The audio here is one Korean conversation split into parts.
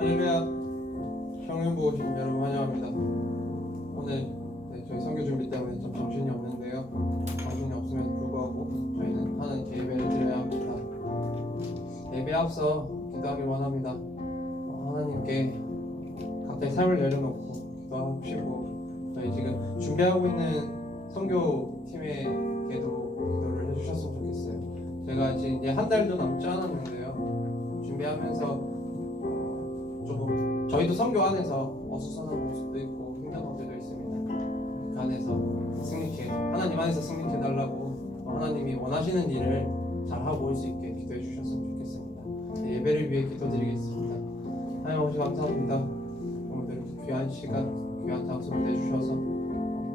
할렐루야. 청년부 오신 여러분 환영합니다. 오늘 저희 선교 준비 때문에 좀 정신이 없는데요. 정신이 없음에도 불구하고 저희는 하나님께 예배를 드려야 합니다. 예배 앞서 기도하길 원합니다. 하나님께 각자의 삶을 내려놓고 기도하시고 저희 지금 준비하고 있는 선교팀에게도 기도를 해주셨으면 좋겠어요. 제가 이제 한 달도 남지 않았는데요. 준비하면서 조금 저희도 선교 안에서 어수선한 모습도 있고 힘든 것들도 있습니다. 그 안에서 승리케 하나님 안에서 승리케 달라고 하나님이 원하시는 일을 잘 하고 올 수 있게 기도해 주셨으면 좋겠습니다. 예배를 위해 기도드리겠습니다. 하나님 아버지 감사합니다. 오늘 이렇게 귀한 시간, 귀한 장소를 내주셔서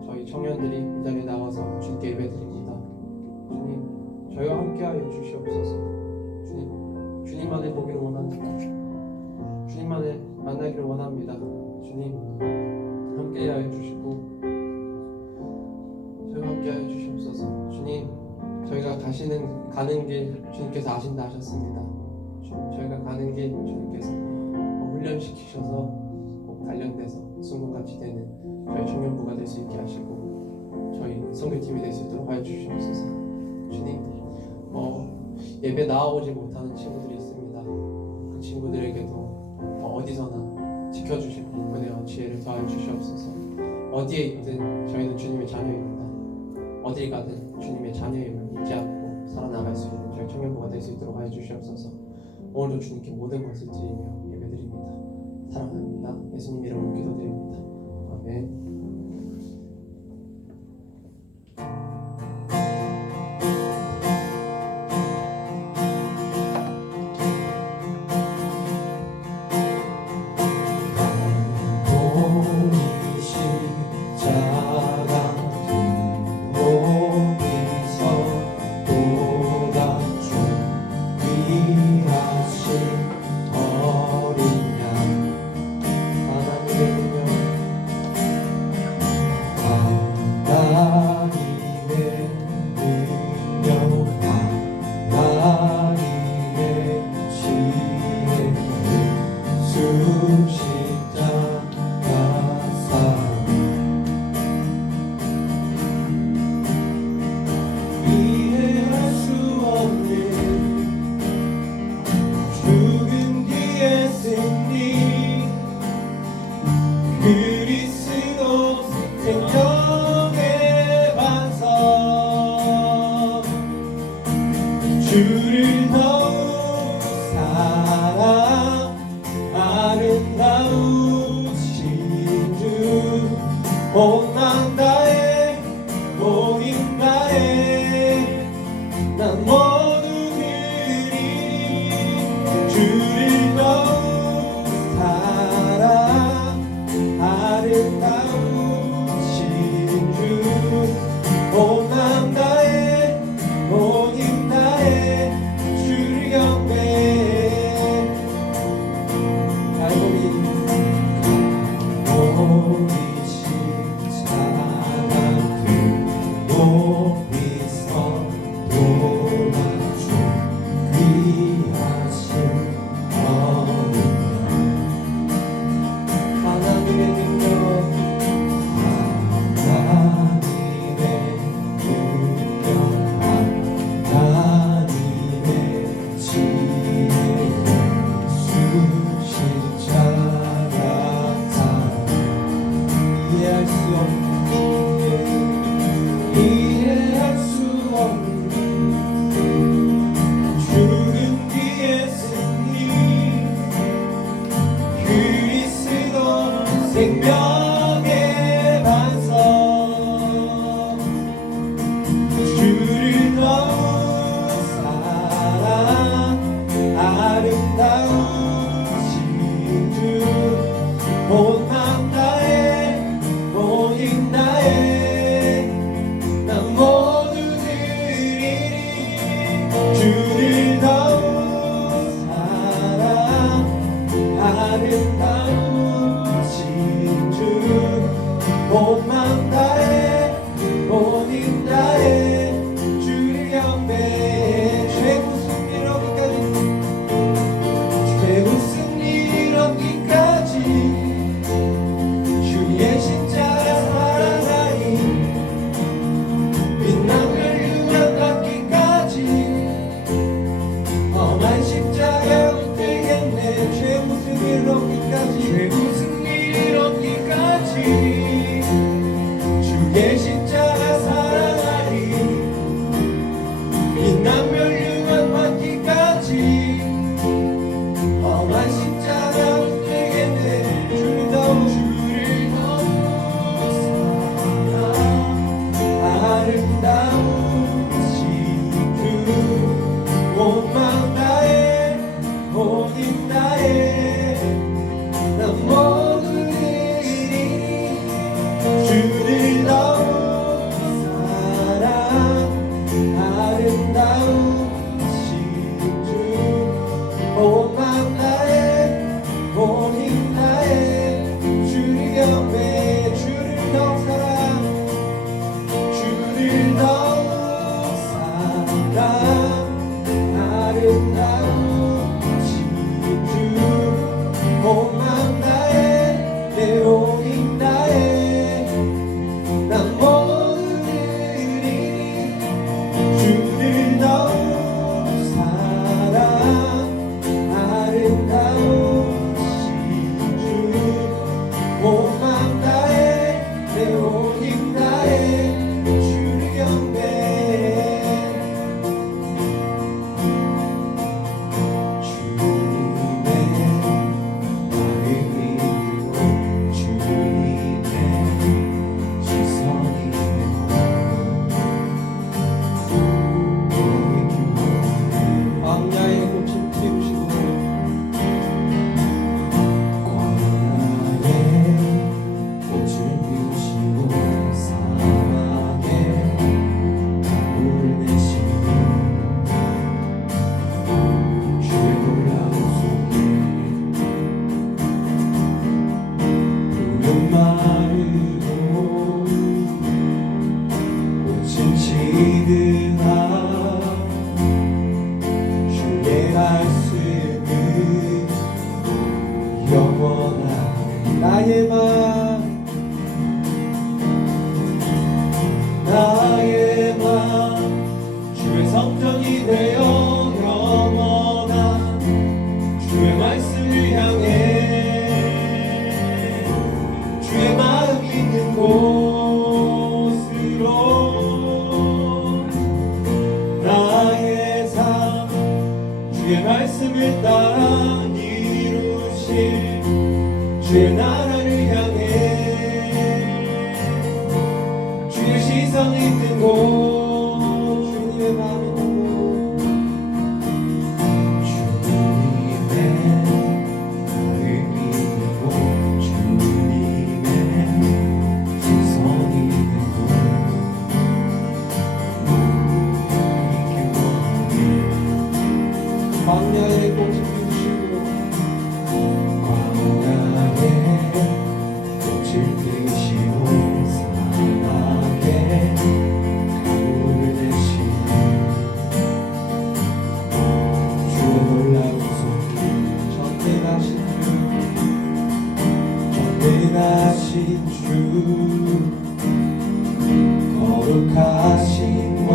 저희 청년들이 이 자리에 나와서 주님께 예배드립니다. 주님, 저희와 함께하여 주시옵소서. 주님만의 보기를 원합니다. 주님만을 만나기를 원합니다. 주님 함께하여 주시고 저희와 함께하여 주시옵소서. 주님 저희가 가는 길 주님께서 아신다 하셨습니다. 저희가 가는 길 주님께서 훈련시키셔서 꼭 단련돼서 순금같이 되는 저희 청년부가 될 수 있게 하시고 저희 선교팀이 될 수 있도록 하여 주시옵소서. 주님 예배 나아오지 못하는 친구들이 있습니다. 그 친구들에게도 어디서나 지켜주시고 은혜와 지혜를 더하여 주시옵소서. 어디에 있든 저희는 주님의 자녀입니다. 어딜 가든 주님의 자녀임을 잊지 않고 살아나갈 수 있는 저희 청년부가 될 수 있도록 하여 주시옵소서. 오늘도 주님께 모든 것을 드리며 예배드립니다. 사랑합니다. 예수님 이름으로 기도드립니다. 아멘. 주를 더욱 사랑 아름다우신 주 온맘 다해 모임 다해 난 모두 드리리 주를 더욱 사랑 아름다우신 주 온맘 다해 모임 다해 주를 경배해 갈고리 십자가 높이서 돌아주 귀하신 어린 양 하나님의 능력 하나님의 능력 하나님의 지혜 예수 십자가 다 이해할 수 없는 이해할 수 없는 죽음 뒤의 승리 그리스도 생명의 반석 주를 더욱 사랑 아름다우신 주 온맘 다해 모임 다해 난 모두 드리리 주를 더욱 사랑 아름다우신 주 온맘 다해 모임 다해 주를 경배해 최고 승리로 끝까지 말씀을 따라 이루실 주의 나라를 향해 주의 시선 있는 곳 주님의 마음 있는 곳 주님의 마음 있는 곳 주님의 시선 있는 곳 광야의 꽃을 피우시고 광야의 꽃을 피우시고 사막에 가루를 내시는 주의 놀라운 손길 전능하신 주 거룩하신 왕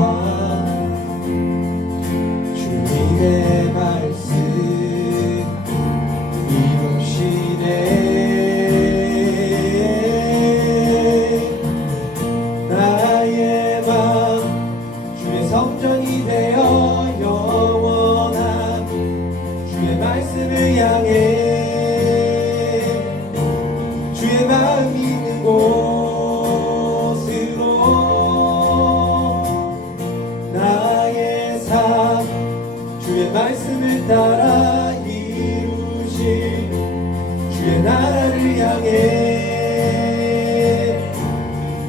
주님의 말씀 이루시네 나의 맘 주의 성전이 되어 영원한 주의 말씀을 향해 주의 마음 있는 곳으로 나의 삶 주의 말씀을 따라 이루실 주의 나라를 향해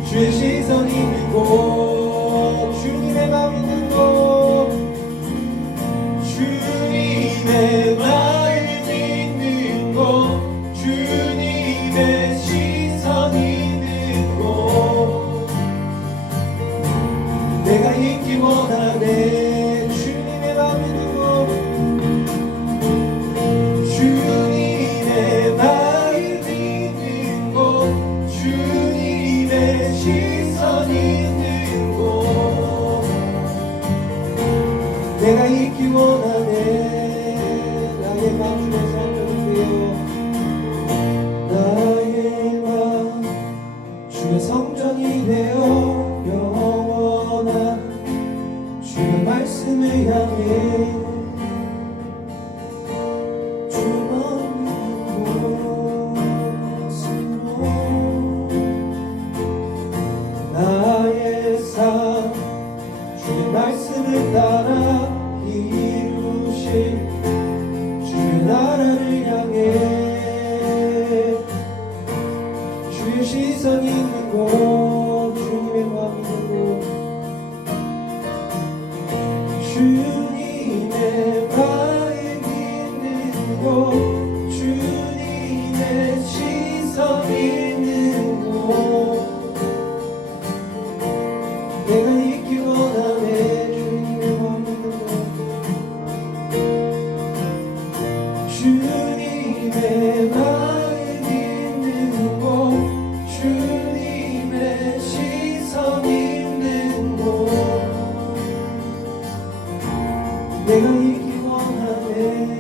주의 시선 있는 곳 주님의 마음 있는 곳 주님의 마음 있는 곳 주님의 시선 있는 곳 내가 있기 원하네 주님의 마음 있는 곳 주님의 마음 있는 곳 주님의 시선 있는 곳 내가 있기 원하네 나의 마음 주의 성전이 되어 영원한 주의 말씀을 향해 주의 마음 있는 곳으로 나의 삶 주의 말씀을 따라 이루실 주의 나라를 향해 주의 시선 있는 곳 주님의 마음 있는 곳 주님의 마음 있는 곳 주님의 시선 있는 곳 내가 있기 원하네 주님의 마음 있는 곳 주님의 마음 있는 곳 주님의 시선 있는 곳 내가 있기 원하네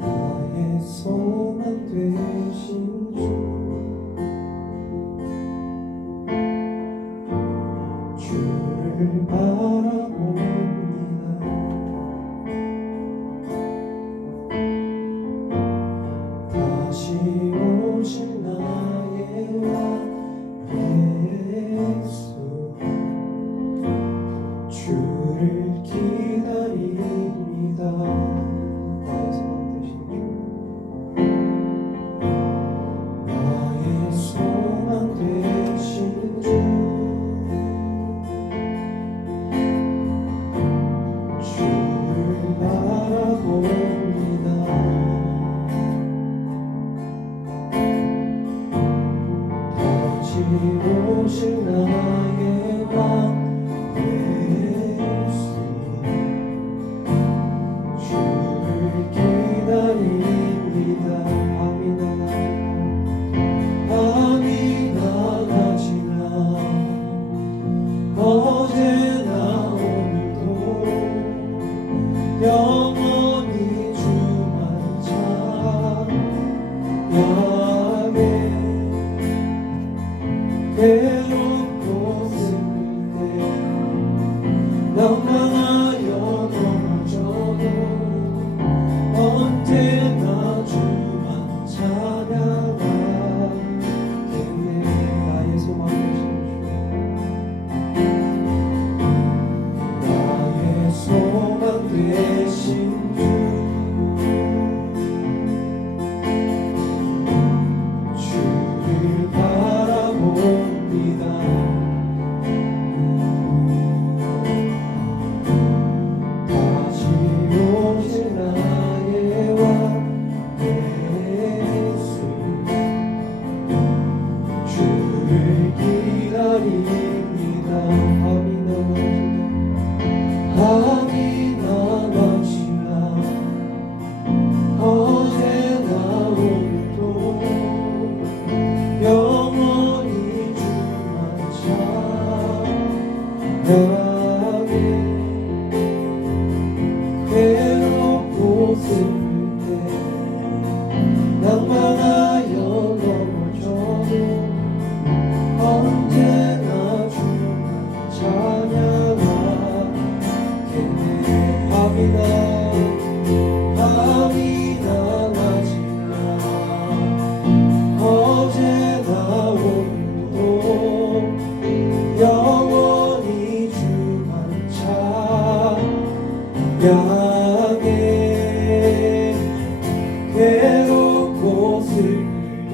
나의 소망 되신 주 주를 바라봅니다 다시 오실 나의 왕 예수 주를 기다립니다 나의 소망 되신 주 나의 소망 되신 주 주를 바라봅니다 다시 오실 나의 왕 예수 주를 기다립니다 밤이나 낮이나 주를 바라봅니다. 다시 오실 나의 왕 예수, 주를 기다립니다. 밤이 남아지나 어제나 오늘도 영원히 주만 찬양해. 괴롭고 슬플 때 낭만하여 넘어져도 언제나 주만 찬양하게. 밤이나 낮이나 어제나 오늘도 영원히 주만 찬양해. 괴롭고 슬플 때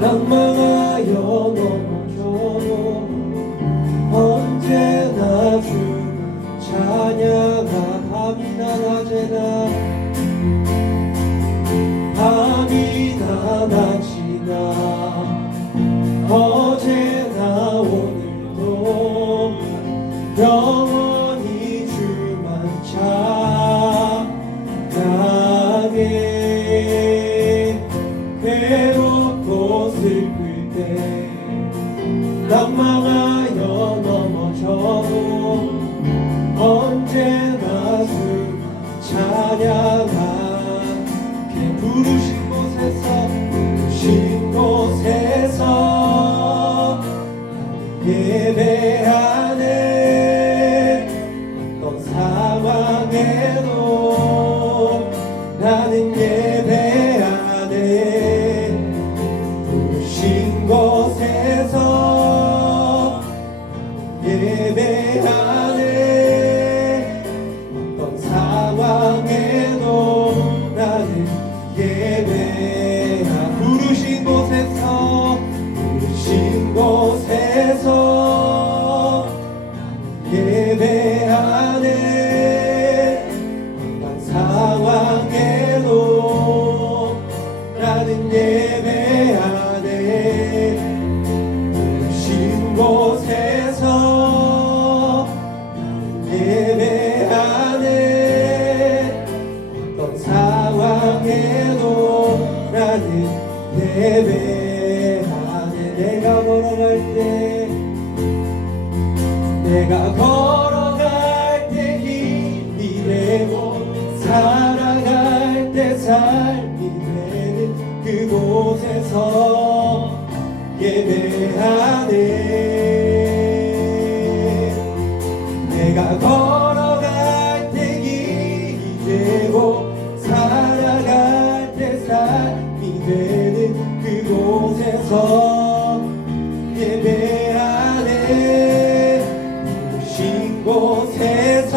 낭만하여 넘어져도 언제나 주만 찬양하. 밤이나 낮이나 어제나 오늘도 영원히 주만 찬양해. 괴롭고 슬플 때 낭망하여 넘어져도 언제나 주만 찬양하게. 부르신 곳에서 예배하네. 어떤 상황에도 나는 예배하네. 부르신 곳에서 예배하네. 어떤 상황에도 나는 예배하. 부르신 곳에서 예배하네. 어떤 상황에도 나는 예배하네. 부르신 곳에서 예배하네. 어떤 상황에도 나는 예배하네. 내가 걸어갈 때 힘이 되고 살아갈 때 삶이 되는 그곳에서 예배하네. 내가 걸어갈 때 힘이 되고 살아갈 때 삶이 되는 그곳에서 예배하네. 부르신 곳에서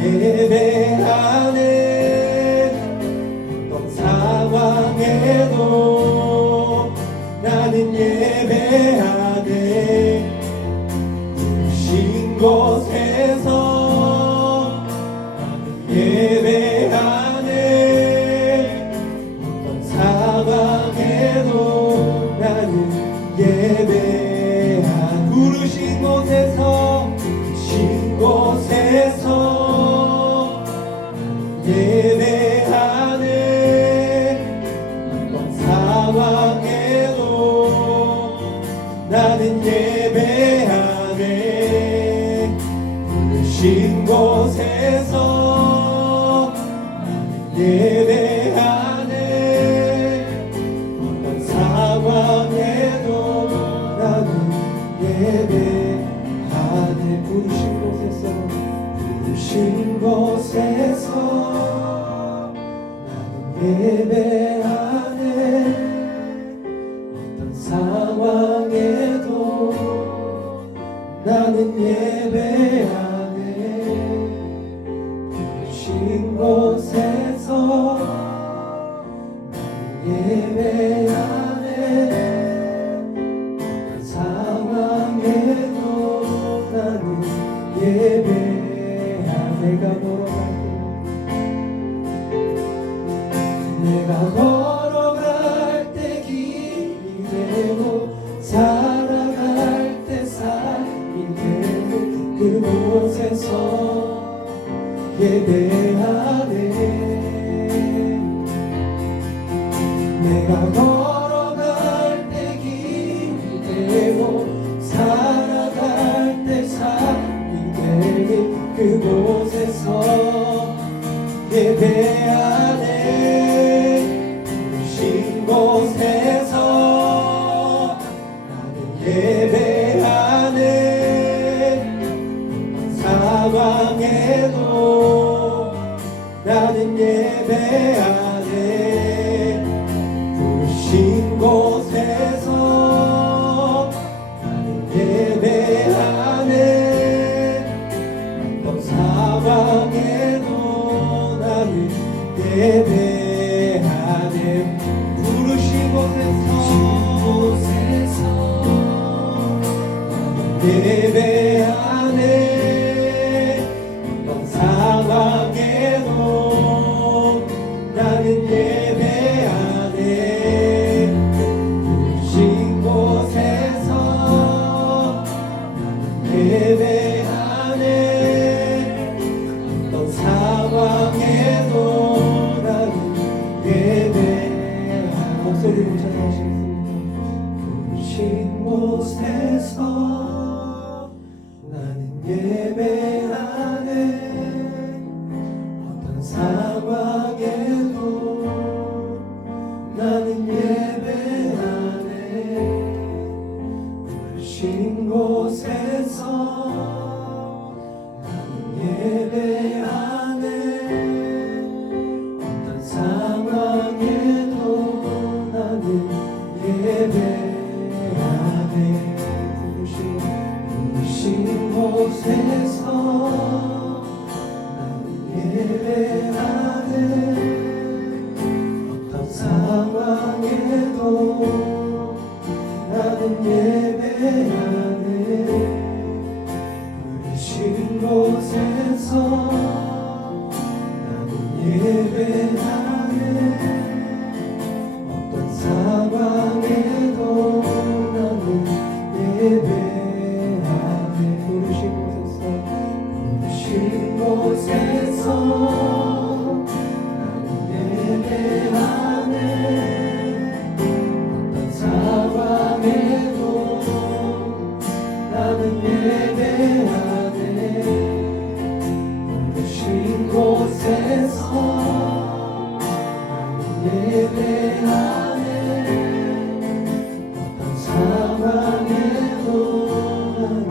예배하네. 어떤 상황에도 나는 예배하네. 부르신 곳에서 예배하네. 어떤 상황에도 나는 예배하. 부르신 곳에서 예배하네. 어떤 상황에도 나는 예배하네. 부르신 곳에서 예배하네. 어떤 상황에도 나는 예배하네. 부르신 곳에서 나는 예배하네. 어떤 상황에도 나는 예배하네. 부르신 곳에서 나는 예배 안에 상황에도 나는 예배 안에가 내가 걸어갈 때 길이 되고 살아갈 때 삶이 되는 그곳에서 예배하네. 내가 걸어갈 때 길이 되고 살아갈 때 삶이 되는 그곳에서 예배하네. 부르신 곳에서 나는 예배하네. 상황에도 나는 예배하네. 부르신 곳에서 나는 예배하네. 어떤 상황에도 나는 예배하네. 부르신 곳에서 나는 예배하네. 어떤 상황에도 나는 예배하네. 부르신 곳에서 나는 예배하네. 어떤 상황에도 나는 예배하네. 목소리로 찬양하시겠습니다. 부르신 곳에서 나는 예배하네. 어떤 상황에도 나는 예배하네. 부르신 곳에서 나는 예배하네. 어떤 상황에도 나는 예배하네. 부르신 곳에서 나는 예배하네. 어떤 상황에도 나는 예배하네. 부르신 곳에서 나는 예배하네. 어떤 상황에도 나는 예배하네. 부르신 곳에서 나는 예배하네. 어떤 상황에도 나는 예배하네. 부르신 곳에서 나는 예배하네. 어떤 상황에도 나는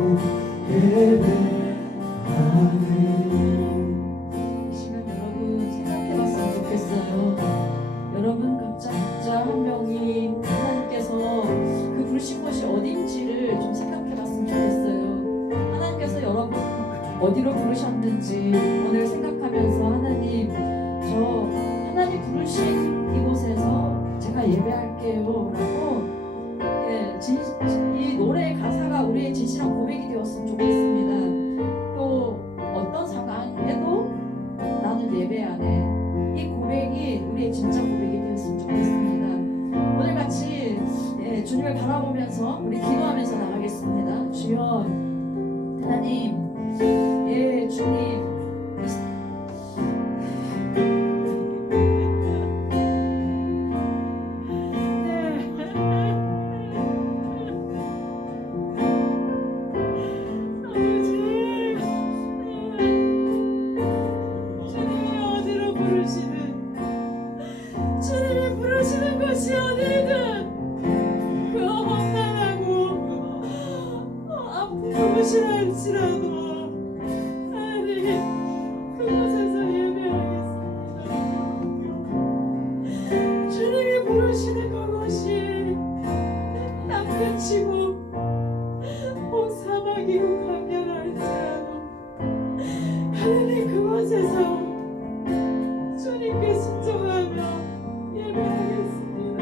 예배하네. 시간 여러분 생각해봤으면 좋겠어요. 여러분 각자 한 명이 하나님께서 그 부르신 곳이 어딘지를 좀 생각해봤으면 좋겠어요. 하나님께서 여러분 어디로 부르셨는지 오늘 생각하면서 하나님 저 하나님 부르신 이곳에서 제가 예배할게요라고 이 노래의 가사가 우리의 진실한 고백이 되었으면 좋겠습니다. 또 어떤 상황에도 나는 예배하네. 이 고백이 우리의 진짜 고백이 되었으면 좋겠습니다. 오늘 같이 주님을 바라보면서 우리 기도하면서 나가겠습니다. 주여 하나님, 주님. 주님이 부르시는 것이 어디든 그 험난하고 아픈 곳이라 할지라도 하나님 그곳에서 예배하겠습니다. 주님이 부르시는 그곳이 땅 끝이고 사막이고 광야라 할지라도 하나님 그곳에서 주님께 순종하며 예배하겠습니다.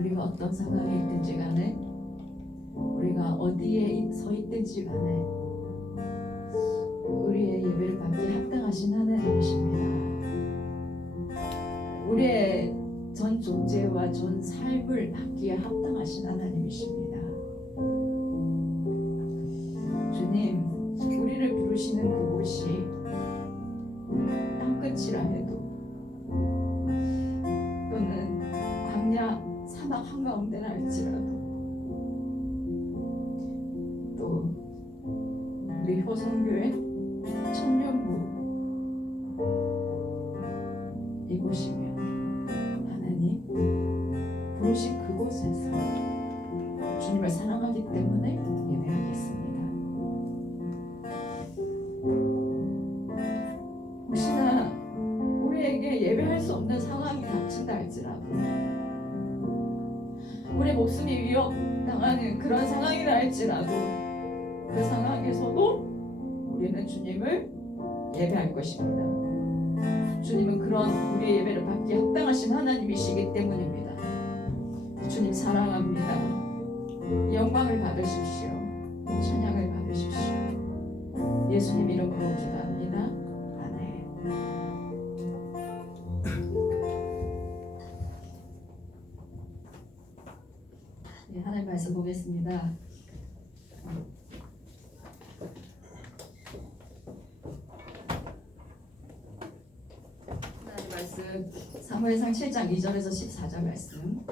우리가 어떤 상황에 있든지 간에 우리가 어디에 서 있든지 간에 우리의 예배를 받기에 합당하신 하나님이십니다. 우리의 전 존재와 전 삶을 받기에 합당하신 하나님이십니다. 주님, 우리를 부르시는 그곳이 땅끝이라 해도 또는 광야 사막 한가운데나 할지라도 또 우리 효성교회 청년부 이곳이면 하나님 부르신 그곳에서 주님을 사랑하기 때문에 예배하겠습니다. 혹시나 우리에게 예배할 수 없는 상황이 닥친다 할지라도 우리 목숨이 위협당하는 그런 상황이라 할지라도 그 상황에서도 우리는 주님을 예배할 것입니다. 주님은 그런 우리의 예배를 받기에 합당하신 하나님이시기 때문입니다. 주님 사랑합니다. 영광을 받으십시오. 찬양을 받으십시오. 예수님 이름으로 기도합니다. 아멘. 네, 하나님 말씀 보겠습니다. 하나님 말씀 사무엘상 7장 2절에서 14절 말씀.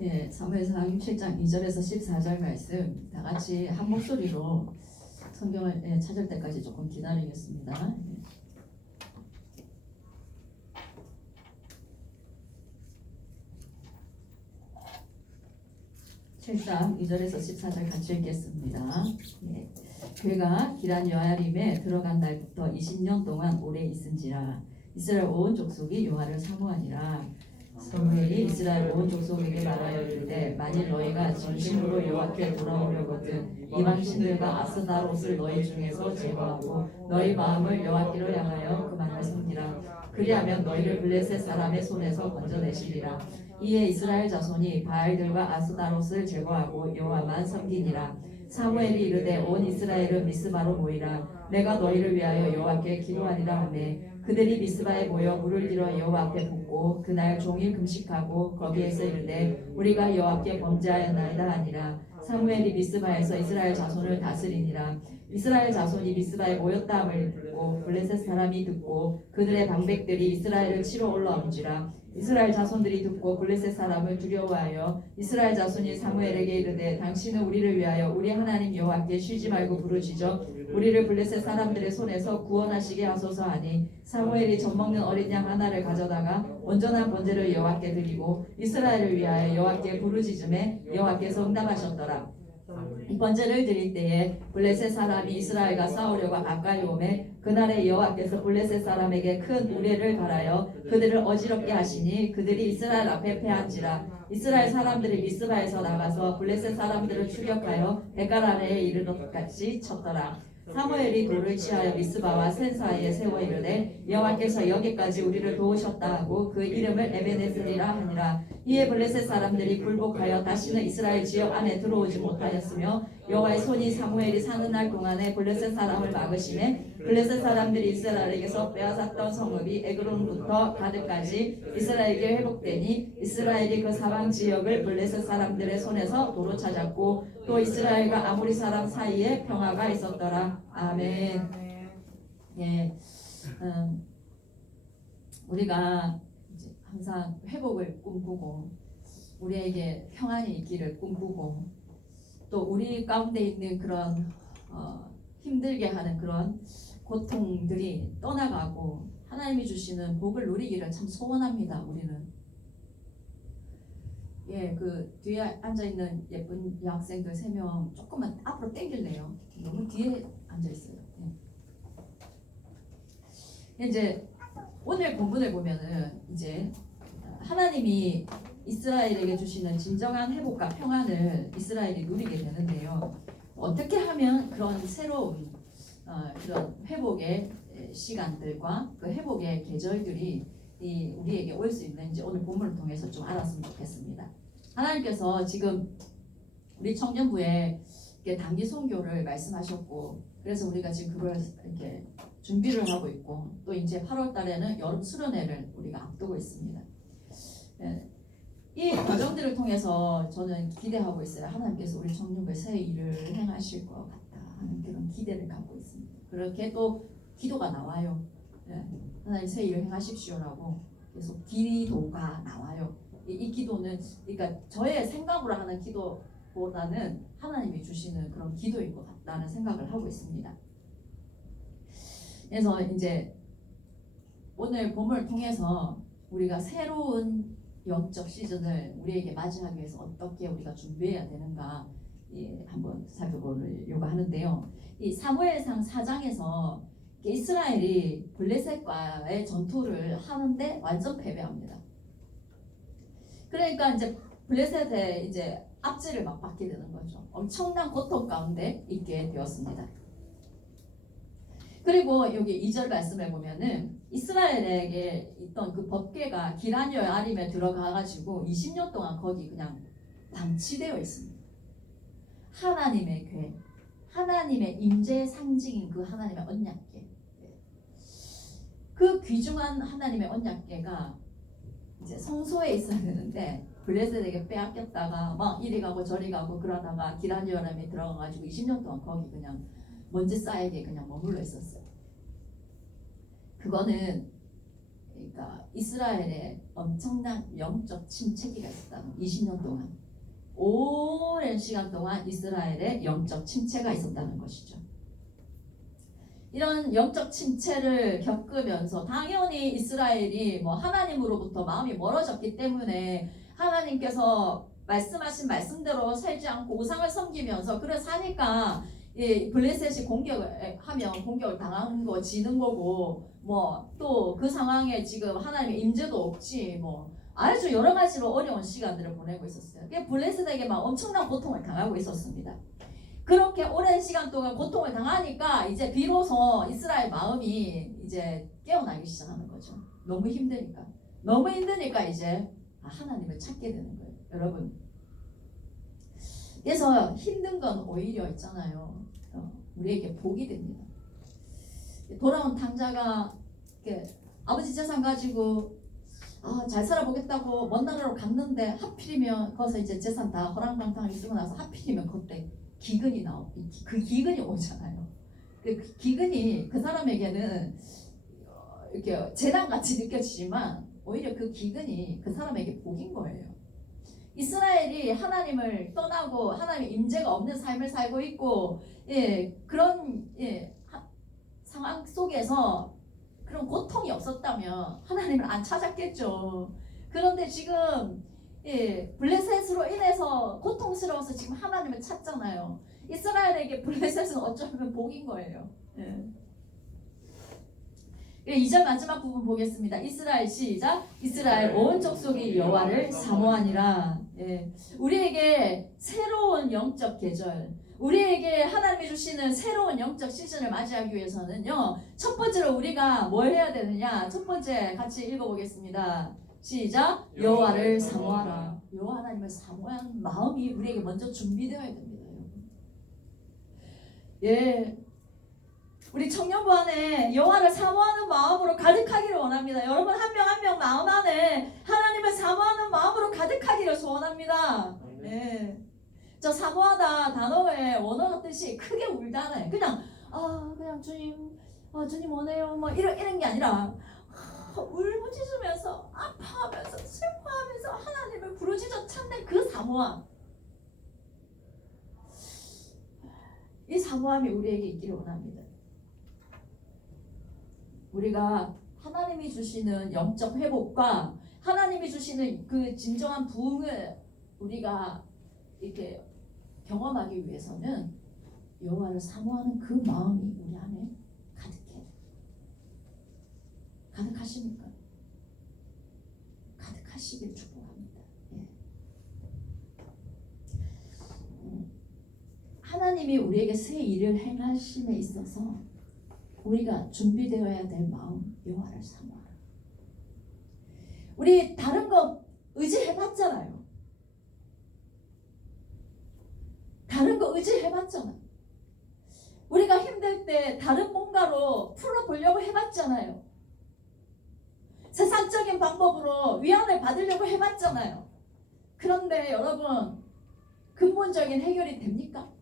예, 사무엘상 7장 2절에서 14절 말씀 다 같이 한 목소리로 성경을 찾을 때까지 조금 기다리겠습니다. 7장 2절에서 14절 같이 읽겠습니다. 예. 그가 기란 여아림에 들어간 날부터 20년 동안 오래 있은지라 이스라엘 온 족속이 여호와를 사모하니라. 사무엘이 이스라엘 온 족속에게 말하여 이르되 만일 너희가 진심으로 여호와께 돌아오려거든 이방 신들과 아스다롯을 너희 중에서 제거하고 너희 마음을 여호와께로 향하여 그만을 섬기라. 그리하면 너희를 블레셋 사람의 손에서 건져내시리라. 이에 이스라엘 자손이 바알들과 아스다롯을 제거하고 여호와만 섬기니라. 사무엘이 이르되 온 이스라엘은 미스바로 모이라. 내가 너희를 위하여 여호와께 기도하리라 하매 그들이 미스바에 모여 물을 들어 여호와 앞에 붓고 그날 종일 금식하고 거기에서 이르되 우리가 여호와께 범죄하였나이다 하니라. 사무엘이 미스바에서 이스라엘 자손을 다스리니라. 이스라엘 자손이 미스바에 모였다 함을 듣고 블레셋 사람이 듣고 그들의 방백들이 이스라엘을 치러 올라온지라. 이스라엘 자손들이 듣고 블레셋 사람을 두려워하여 이스라엘 자손이 사무엘에게 이르되 당신은 우리를 위하여 우리 하나님 여호와께 쉬지 말고 부르짖어 우리를 블레셋 사람들의 손에서 구원하시게 하소서 하니 사무엘이 젖먹는 어린 양 하나를 가져다가 온전한 번제를 여호와께 드리고 이스라엘을 위하여 여호와께 부르짖음에 여호와께서 응답하셨더라. 이 번제를 드릴 때에 블레셋 사람이 이스라엘과 싸우려고 가까이 오매 그날에 여호와께서 블레셋 사람에게 큰 우레를 발하여 그들을 어지럽게 하시니 그들이 이스라엘 앞에 패한지라. 이스라엘 사람들이 미스바에서 나가서 블레셋 사람들을 추격하여 백갈 아래에 이르러까지 쳤더라. 사무엘이 돌을 취하여 미스바와 센 사이에 세워 이르되 여호와께서 여기까지 우리를 도우셨다 하고 그 이름을 에베네스리라 하니라. 이에 블레셋 사람들이 굴복하여 다시는 이스라엘 지역 안에 들어오지 못하였으며 여호와의 손이 사무엘이 사는 날 동안에 블레셋 사람을 막으시매 블레셋 사람들이 이스라엘에게서 빼앗았던 성읍이 에그론부터 가드까지 이스라엘에게 회복되니 이스라엘이 그 사방 지역을 블레셋 사람들의 손에서 도로 찾았고 또 이스라엘과 아모리 사람 사이에 평화가 있었더라. 아멘. 예, 우리가 이제 항상 회복을 꿈꾸고 우리에게 평안이 있기를 꿈꾸고 또 우리 가운데 있는 그런 힘들게 하는 그런 고통들이 떠나가고 하나님이 주시는 복을 누리기를 참 소원합니다. 우리는 예, 그 뒤에 앉아 있는 예쁜 여학생들 3명 조금만 앞으로 당길래요. 너무 뒤에 앉아 있어요. 예. 이제 오늘 본문을 보면은 이제 하나님이 이스라엘에게 주시는 진정한 회복과 평안을 이스라엘이 누리게 되는데요. 어떻게 하면 그런 새로운 그런 회복의 시간들과 그 회복의 계절들이 우리에게 올 수 있는지 오늘 본문을 통해서 좀 알았으면 좋겠습니다. 하나님께서 지금 우리 청년부에 단기 선교를 말씀하셨고, 그래서 우리가 지금 그걸 이렇게 준비를 하고 있고, 또 이제 8월 달에는 여름 수련회를 우리가 앞두고 있습니다. 이 과정들을 통해서 저는 기대하고 있어요. 하나님께서 우리 청년부에 새 일을 행하실 것 같다 하는 그런 기대를 갖고 있습니다. 그렇게 또 기도가 나와요. 하나님 새 일을 행하십시오라고 계속 기도가 나와요. 이 기도는 그러니까 저의 생각으로 하는 기도보다는 하나님이 주시는 그런 기도인 것 같다는 생각을 하고 있습니다. 그래서 이제 오늘 본문을 통해서 우리가 새로운 영적 시즌을 우리에게 맞이하기 위해서 어떻게 우리가 준비해야 되는가 한번 살펴보려고 하는데요. 이 사무엘상 4장에서 이스라엘이 블레셋과의 전투를 하는데 완전 패배합니다. 그러니까 이제 블레셋의 이제 압제를 맞받게 되는 거죠. 엄청난 고통 가운데 있게 되었습니다. 그리고 여기 2절 말씀에 보면은 이스라엘에게 있던 그 법궤가 기란 여아림에 들어가가지고 20년 동안 거기 그냥 방치되어 있습니다. 하나님의 궤, 하나님의 임재의 상징인 그 하나님의 언약궤, 그 귀중한 하나님의 언약궤가 이제 성소에 있어야 되는데 블레셋에게 빼앗겼다가 막 이리 가고 저리 가고 그러다가 기란 여아림에 들어가가지고 20년 동안 거기 그냥 먼지 쌓이게 그냥 머물러 있었어요. 그거는 그러니까 이스라엘의 엄청난 영적 침체기가 있었다는 20년 동안 오랜 시간 동안 이스라엘의 영적 침체가 있었다는 것이죠. 이런 영적 침체를 겪으면서 당연히 이스라엘이 뭐 하나님으로부터 마음이 멀어졌기 때문에 하나님께서 말씀하신 말씀대로 살지 않고 우상을 섬기면서 그래 사니까 블레셋이 공격을 하면 공격을 당하는 거 지는 거고 뭐 또 그 상황에 지금 하나님의 임재도 없지 뭐 아주 여러 가지로 어려운 시간들을 보내고 있었어요. 블레셋에게 막 엄청난 고통을 당하고 있었습니다. 그렇게 오랜 시간 동안 고통을 당하니까 이제 비로소 이스라엘 마음이 이제 깨어나기 시작하는 거죠. 너무 힘드니까 이제 하나님을 찾게 되는 거예요. 여러분, 그래서 힘든 건 오히려 있잖아요. 우리에게 복이 됩니다. 돌아온 탕자가 아버지 재산 가지고 잘 살아보겠다고 먼 나라로 갔는데 하필이면 거기서 이제 재산 다 허랑방탕을 쓰고 나서 하필이면 그때 기근이 그 기근이 오잖아요. 그 기근이 그 사람에게는 이렇게 재난같이 느껴지지만 오히려 그 기근이 그 사람에게 복인 거예요. 이스라엘이 하나님을 떠나고 하나님의 임재가 없는 삶을 살고 있고 그런 상황 속에서 그런 고통이 없었다면 하나님을 안 찾았겠죠. 그런데 지금 블레셋으로 인해서 고통스러워서 지금 하나님을 찾잖아요. 이스라엘에게 블레셋은 어쩌면 복인 거예요. 2절 마지막 부분 보겠습니다. 이스라엘 시작. 이스라엘 온 족속이 여호와를 사모하니라. 우리에게 새로운 영적 계절, 우리에게 하나님이 주시는 새로운 영적 시즌을 맞이하기 위해서는요, 첫 번째로 우리가 뭘 해야 되느냐? 첫 번째 같이 읽어보겠습니다. 시작. 여호와를 사모하라. 여호와 하나님을 사모하는 마음이 우리에게 먼저 준비되어야 됩니다. 우리 청년부 안에 여호와를 사모하는 마음으로 가득하기를 원합니다. 여러분 한 명 한 명 마음 안에 하나님을 사모하는 마음으로 가득하기를 소원합니다. 저 사모하다 단어의 원어가 뜻이 크게 울다네. 그냥 주님, 주님 원해요. 뭐 이런 게 아니라 울부짖으면서 아파하면서 슬퍼하면서 하나님을 부르짖어 찾는 그 사모함. 이 사모함이 우리에게 있기를 원합니다. 우리가 하나님이 주시는 영적 회복과 하나님이 주시는 그 진정한 부흥을 우리가 이렇게 경험하기 위해서는 여호와를 사모하는 그 마음이 우리 안에 가득해. 가득하십니까? 가득하시길 축복합니다. 하나님이 우리에게 새 일을 행하심에 있어서 우리가 준비되어야 될 마음, 여호와를 사모하라. 우리 다른 거 의지해봤잖아요. 다른 거 의지해봤잖아요. 우리가 힘들 때 다른 뭔가로 풀어보려고 해봤잖아요. 세상적인 방법으로 위안을 받으려고 해봤잖아요. 그런데 여러분, 근본적인 해결이 됩니까?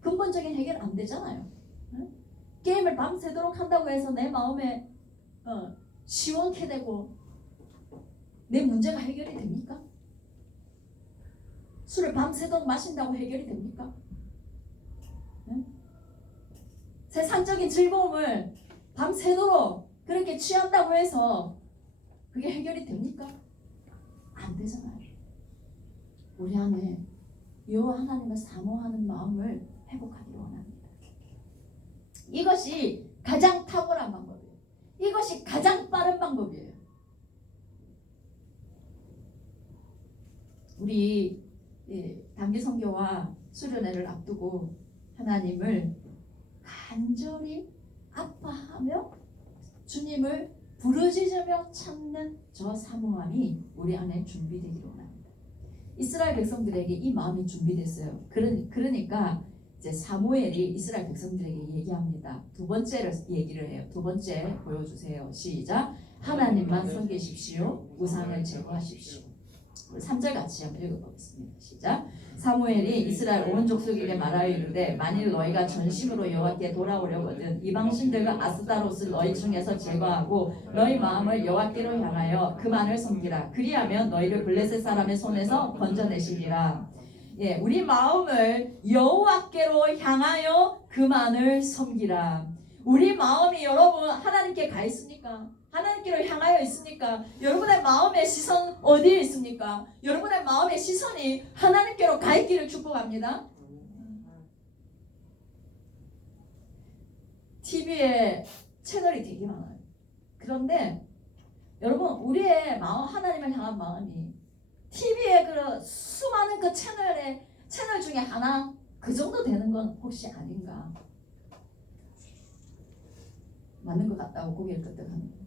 근본적인 해결 안 되잖아요. 응? 게임을 밤새도록 한다고 해서 내 마음에 시원케 되고 내 문제가 해결이 됩니까? 술을 밤새도록 마신다고 해결이 됩니까? 응? 세상적인 즐거움을 밤새도록 그렇게 취한다고 해서 그게 해결이 됩니까? 안 되잖아요. 우리 안에 여호와 하나님을 사모하는 마음을 회복하기를 원합니다. 이것이 가장 탁월한 방법이에요. 이것이 가장 빠른 방법이에요. 우리 단기 선교와 수련회를 앞두고 하나님을 간절히 아파하며 주님을 부르짖으며 찾는 저 사모함이 우리 안에 준비되기를 원합니다. 이스라엘 백성들에게 이 마음이 준비됐어요. 그러니까 이제 사무엘이 이스라엘 백성들에게 얘기합니다. 두 번째를 얘기를 해요. 두 번째 보여주세요. 시작. 하나님만 섬기십시오. 우상을 제거하십시오. 3절 같이 한번 읽어보겠습니다. 시작. 사무엘이 이스라엘 온 족속에게 말하여 이르되 만일 너희가 전심으로 여호와께 돌아오려거든 이방신들과 아스다롯을 너희 중에서 제거하고 너희 마음을 여호와께로 향하여 그만을 섬기라. 그리하면 너희를 블레셋 사람의 손에서 건져내시리라. 예, 우리 마음을 여호와께로 향하여 그만을 섬기라. 우리 마음이 여러분 하나님께 가 있습니까? 하나님께로 향하여 있습니까? 여러분의 마음의 시선 어디에 있습니까? 여러분의 마음의 시선이 하나님께로 가 있기를 축복합니다. TV에 채널이 되게 많아요. 그런데 여러분 우리의 마음, 하나님을 향한 마음이 TV에 그 수많은 그 채널 중에 하나 그 정도 되는 건 혹시 아닌가? 맞는 것 같다고 고개를 끄덕하는.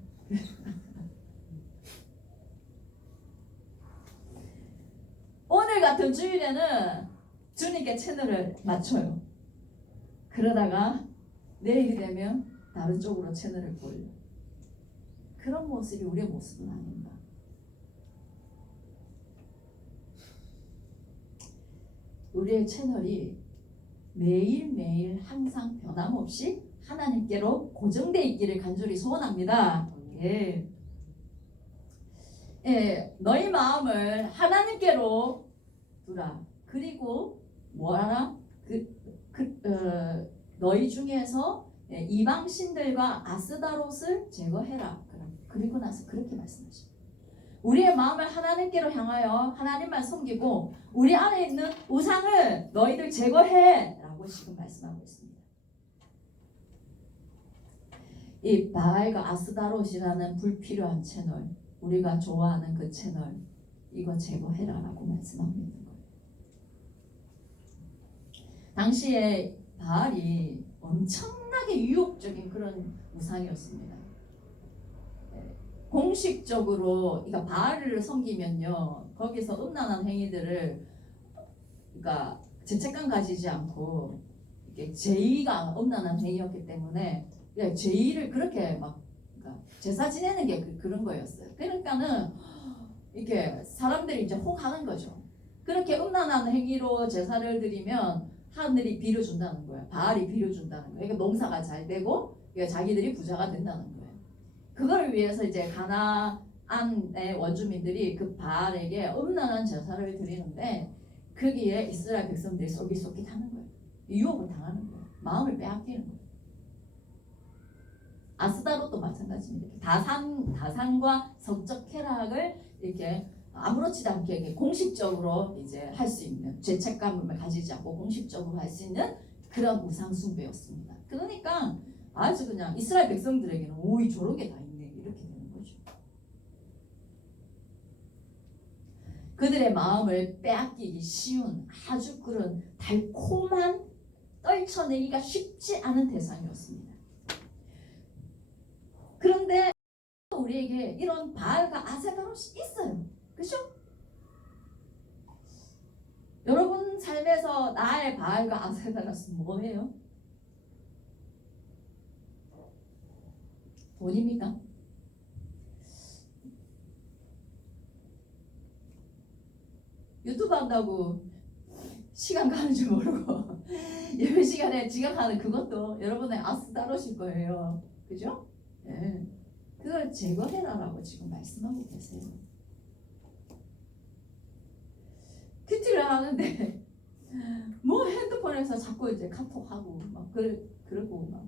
오늘 같은 주일에는 주님께 채널을 맞춰요. 그러다가 내일이 되면 다른 쪽으로 채널을 돌려. 그런 모습이 우리의 모습은 아닌가. 우리의 채널이 매일매일 항상 변함없이 하나님께로 고정되어 있기를 간절히 소원합니다. 예. 예, 너희 마음을 하나님께로 두라. 그리고 뭐하라? 너희 중에서 이방신들과 아스다롯을 제거해라. 그리고 나서 그렇게 말씀하십니다. 우리의 마음을 하나님께로 향하여 하나님만 섬기고 우리 안에 있는 우상을 너희들 제거해 라고 지금 말씀하고 있습니다. 이 바알과 아스다롯이라는 불필요한 채널, 우리가 좋아하는 그 채널, 이거 제거해라 라고 말씀하고 있는 거예요. 당시에 바알이 엄청나게 유혹적인 그런 우상이었습니다. 공식적으로 그러니까 바알을 섬기면요 거기서 음란한 행위들을 그러니까 죄책감 가지지 않고 이게 제의가 음란한 행위였기 때문에 제의를 그렇게 막 그러니까 제사 지내는 게 그런 거였어요. 그러니까는 이렇게 사람들이 이제 혹하는 거죠. 그렇게 음란한 행위로 제사를 드리면 하늘이 비를 준다는 거예요. 바알이 비를 준다는 거예요. 그러니까 농사가 잘 되고 자기들이 부자가 된다는 거예요. 그걸 위해서 이제 가나안의 원주민들이 그 바알에게 음란한 제사를 드리는데 거기에 이스라엘 백성들이 쏠깃쏠깃하는 거예요. 유혹을 당하는 거예요. 마음을 빼앗기는 거예요. 아스다롯도 마찬가지입니다. 다산과 성적 쾌락을 이렇게 아무렇지도 않게 공식적으로 이제 할 수 있는 죄책감을 가지지 않고 공식적으로 할 수 있는 그런 우상 숭배였습니다. 그러니까 아주 그냥 이스라엘 백성들에게는 오이 저런 게 다 있네 이렇게 되는 거죠. 그들의 마음을 빼앗기기 쉬운 아주 그런 달콤한 떨쳐내기가 쉽지 않은 대상이었습니다. 그런데 우리에게 이런 바알과 아세다롯이 있어요. 그렇죠? 여러분 삶에서 나의 바알과 아세다롯은 뭐예요? 돈입니까? 유튜브 한다고 시간 가는 줄 모르고 예배 시간에 지각하는 그것도 여러분의 아스다롯일 거예요. 그죠? 네. 그걸 제거해라라고 지금 말씀하고 계세요. 큐티를 하는데 뭐 핸드폰에서 자꾸 이제 카톡하고 막 그러고 막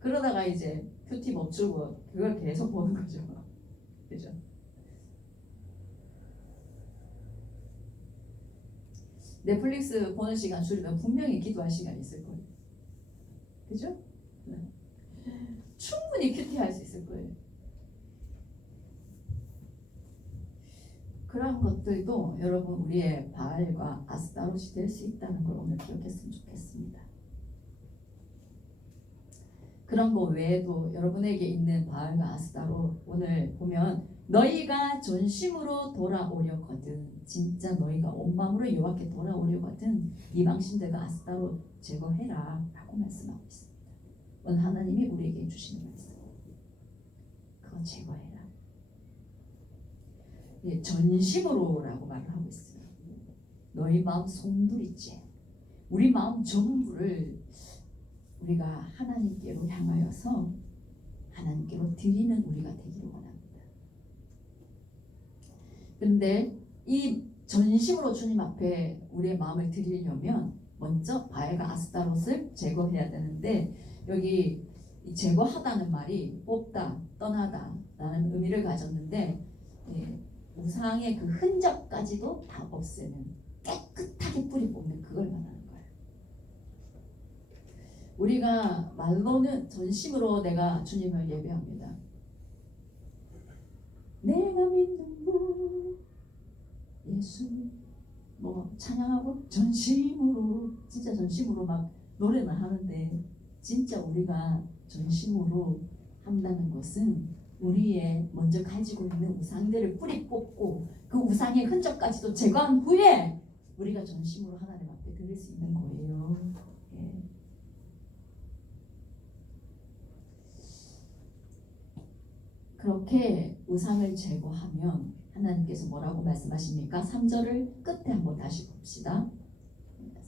그러다가 이제 큐티 멈추고 그걸 계속 보는 거죠. 그죠? 넷플릭스 보는 시간 줄이면 분명히 기도할 시간이 있을 거예요. 그죠? 네. 충분히 큐티할 수 있을 거예요. 그런 것들도 여러분 우리의 바알과 아스타롯이 될 수 있다는 걸 오늘 기억했으면 좋겠습니다. 그런 거 외에도 여러분에게 있는 바알과 아스타롯 오늘 보면 너희가 전심으로 돌아오려거든 진짜 너희가 온 마음으로 여호와께 돌아오려거든 이방신들과 아스타롯 제거해라 라고 말씀하고 있습니다. 오늘 하나님이 우리에게 주시는 말씀 그거 제거해라. 예, 전심으로라고 말을 하고 있어요. 너희 마음 송두리째 우리 마음 전부를 우리가 하나님께로 향하여서 하나님께로 드리는 우리가 되기를 원합니다. 그런데 이 전심으로 주님 앞에 우리의 마음을 드리려면 먼저 바알과 아스타롯을 제거해야 되는데 여기 제거하다는 말이 뽑다, 떠나다 라는 의미를 가졌는데 예, 우상의 그 흔적까지도 다 없애는 깨끗하게 뿌리 뽑는 그걸 말하는 거예요. 우리가 말로는 전심으로 내가 주님을 예배합니다. 내가 믿는 분 예수 뭐 찬양하고 전심으로 진짜 전심으로 막 노래는 하는데 진짜 우리가 전심으로 한다는 것은 우리의 먼저 가지고 있는 우상들을 뿌리 뽑고 그 우상의 흔적까지도 제거한 후에 우리가 전심으로 하나님 앞에 드릴 수 있는 거예요. 예. 그렇게 우상을 제거하면 하나님께서 뭐라고 말씀하십니까? 3절을 끝에 한번 다시 봅시다.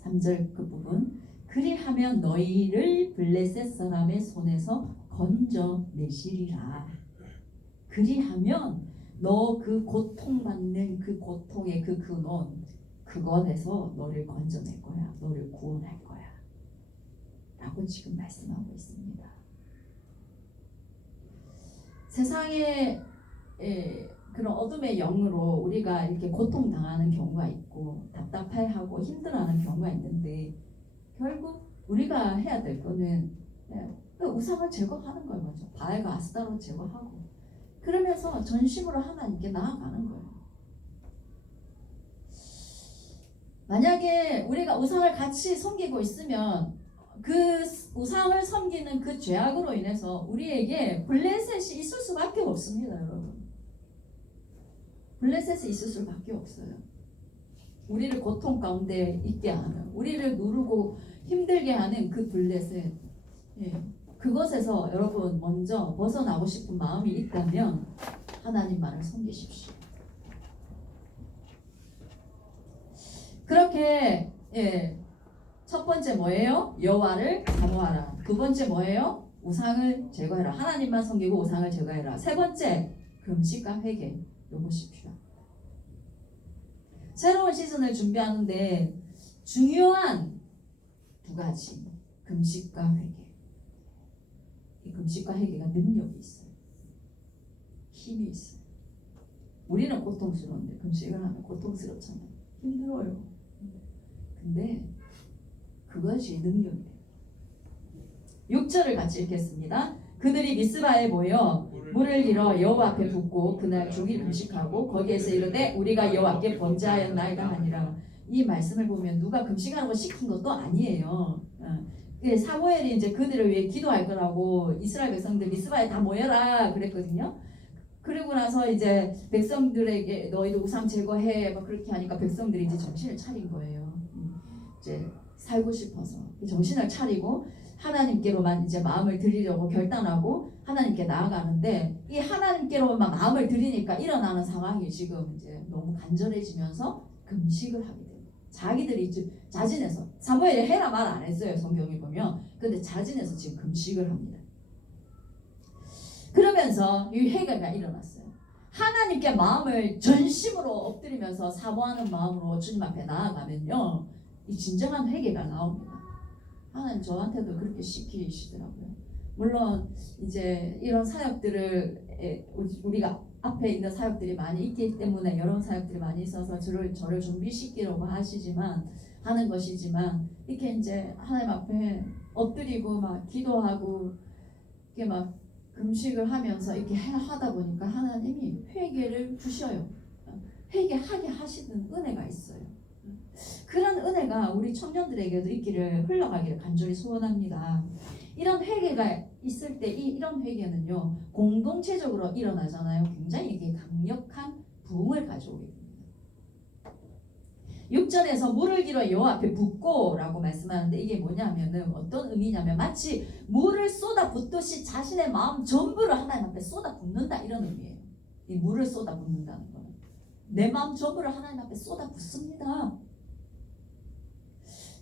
3절 그 부분 그리하면 너희를 블레셋 사람의 손에서 건져내시리라. 그리하면 너 그 고통받는 그 고통의 그 근원 그것에서 너를 건져낼 거야. 너를 구원할 거야. 라고 지금 말씀하고 있습니다. 세상의 그런 어둠의 영으로 우리가 이렇게 고통당하는 경우가 있고 답답해하고 힘들어하는 경우가 있는데 결국 우리가 해야 될 거는 우상을 제거하는 거예요. 먼저 바알과 아스타롯 제거하고 그러면서 전심으로 하나님께 나아가는 거예요. 만약에 우리가 우상을 같이 섬기고 있으면 그 우상을 섬기는 그 죄악으로 인해서 우리에게 블레셋이 있을 수밖에 없습니다. 여러분 블레셋이 있을 수밖에 없어요. 우리를 고통 가운데 있게 하는 우리를 누르고 힘들게 하는 그 블레셋 예. 그것에서 여러분 먼저 벗어나고 싶은 마음이 있다면 하나님만을 섬기십시오. 그렇게 예, 첫 번째 뭐예요? 여호와를 사모하라. 두 번째 뭐예요? 우상을 제거해라. 하나님만 섬기고 우상을 제거해라. 세 번째 금식과 회개. 이것이 필요합니다. 새로운 시즌을 준비하는데 중요한 두 가지 금식과 회개. 이 금식과 회개가 능력이 있어요. 힘이 있어요. 우리는 고통스러운데 금식을 하면 고통스럽잖아요. 힘들어요. 근데 그것이 능력이에요. 6절을 같이 읽겠습니다. 그들이 미스바에 모여 물을 길어 여호와 앞에 붓고 그날 종일 금식하고 거기에서 이르되 우리가 여호와께 범죄하였나이다 하니라. 이 말씀을 보면 누가 금식하라고 시킨 것도 아니에요. 사무엘이 이제 그들을 위해 기도할 거라고 이스라엘 백성들 미스바에 다 모여라 그랬거든요. 그리고 나서 이제 백성들에게 너희도 우상 제거해 막 그렇게 하니까 백성들이 이제 정신을 차린 거예요. 이제 살고 싶어서 정신을 차리고 하나님께로만 이제 마음을 드리려고 결단하고 하나님께 나아가는데 이 하나님께로만 마음을 드리니까 일어나는 상황이 지금 이제 너무 간절해지면서 금식을 하게 돼요. 자기들이 자진해서 사무엘이 해라 말 안 했어요. 성경에 보면. 근데 자진해서 지금 금식을 합니다. 그러면서 이 회개가 일어났어요. 하나님께 마음을 전심으로 엎드리면서 사모하는 마음으로 주님 앞에 나아가면요, 이 진정한 회개가 나옵니다. 하나님 저한테도 그렇게 시키시더라고요. 물론 이제 이런 사역들을 우리가 앞에 있는 사역들이 많이 있기 때문에 여러 사역들이 많이 있어서 저를 준비시키려고 하는 것이지만 이렇게 이제 하나님 앞에 엎드리고 막 기도하고 이렇게 막 금식을 하면서 이렇게 하다 보니까 하나님이 회개를 주셔요. 회개하게 하시는 은혜가 있어요. 그런 은혜가 우리 청년들에게도 있기를 흘러가기를 간절히 소원합니다. 이런 회개가 있을 때 이런 회개는요 공동체적으로 일어나잖아요. 굉장히 이게 강력한 부흥을 가져오게 됩니다. 6절에서 물을 길어 여호와 앞에 붓고 라고 말씀하는데 이게 뭐냐면은 어떤 의미냐면 마치 물을 쏟아 붓듯이 자신의 마음 전부를 하나님 앞에 쏟아 붓는다 이런 의미예요. 이 물을 쏟아 붓는다는 거는 내 마음 전부를 하나님 앞에 쏟아 붓습니다.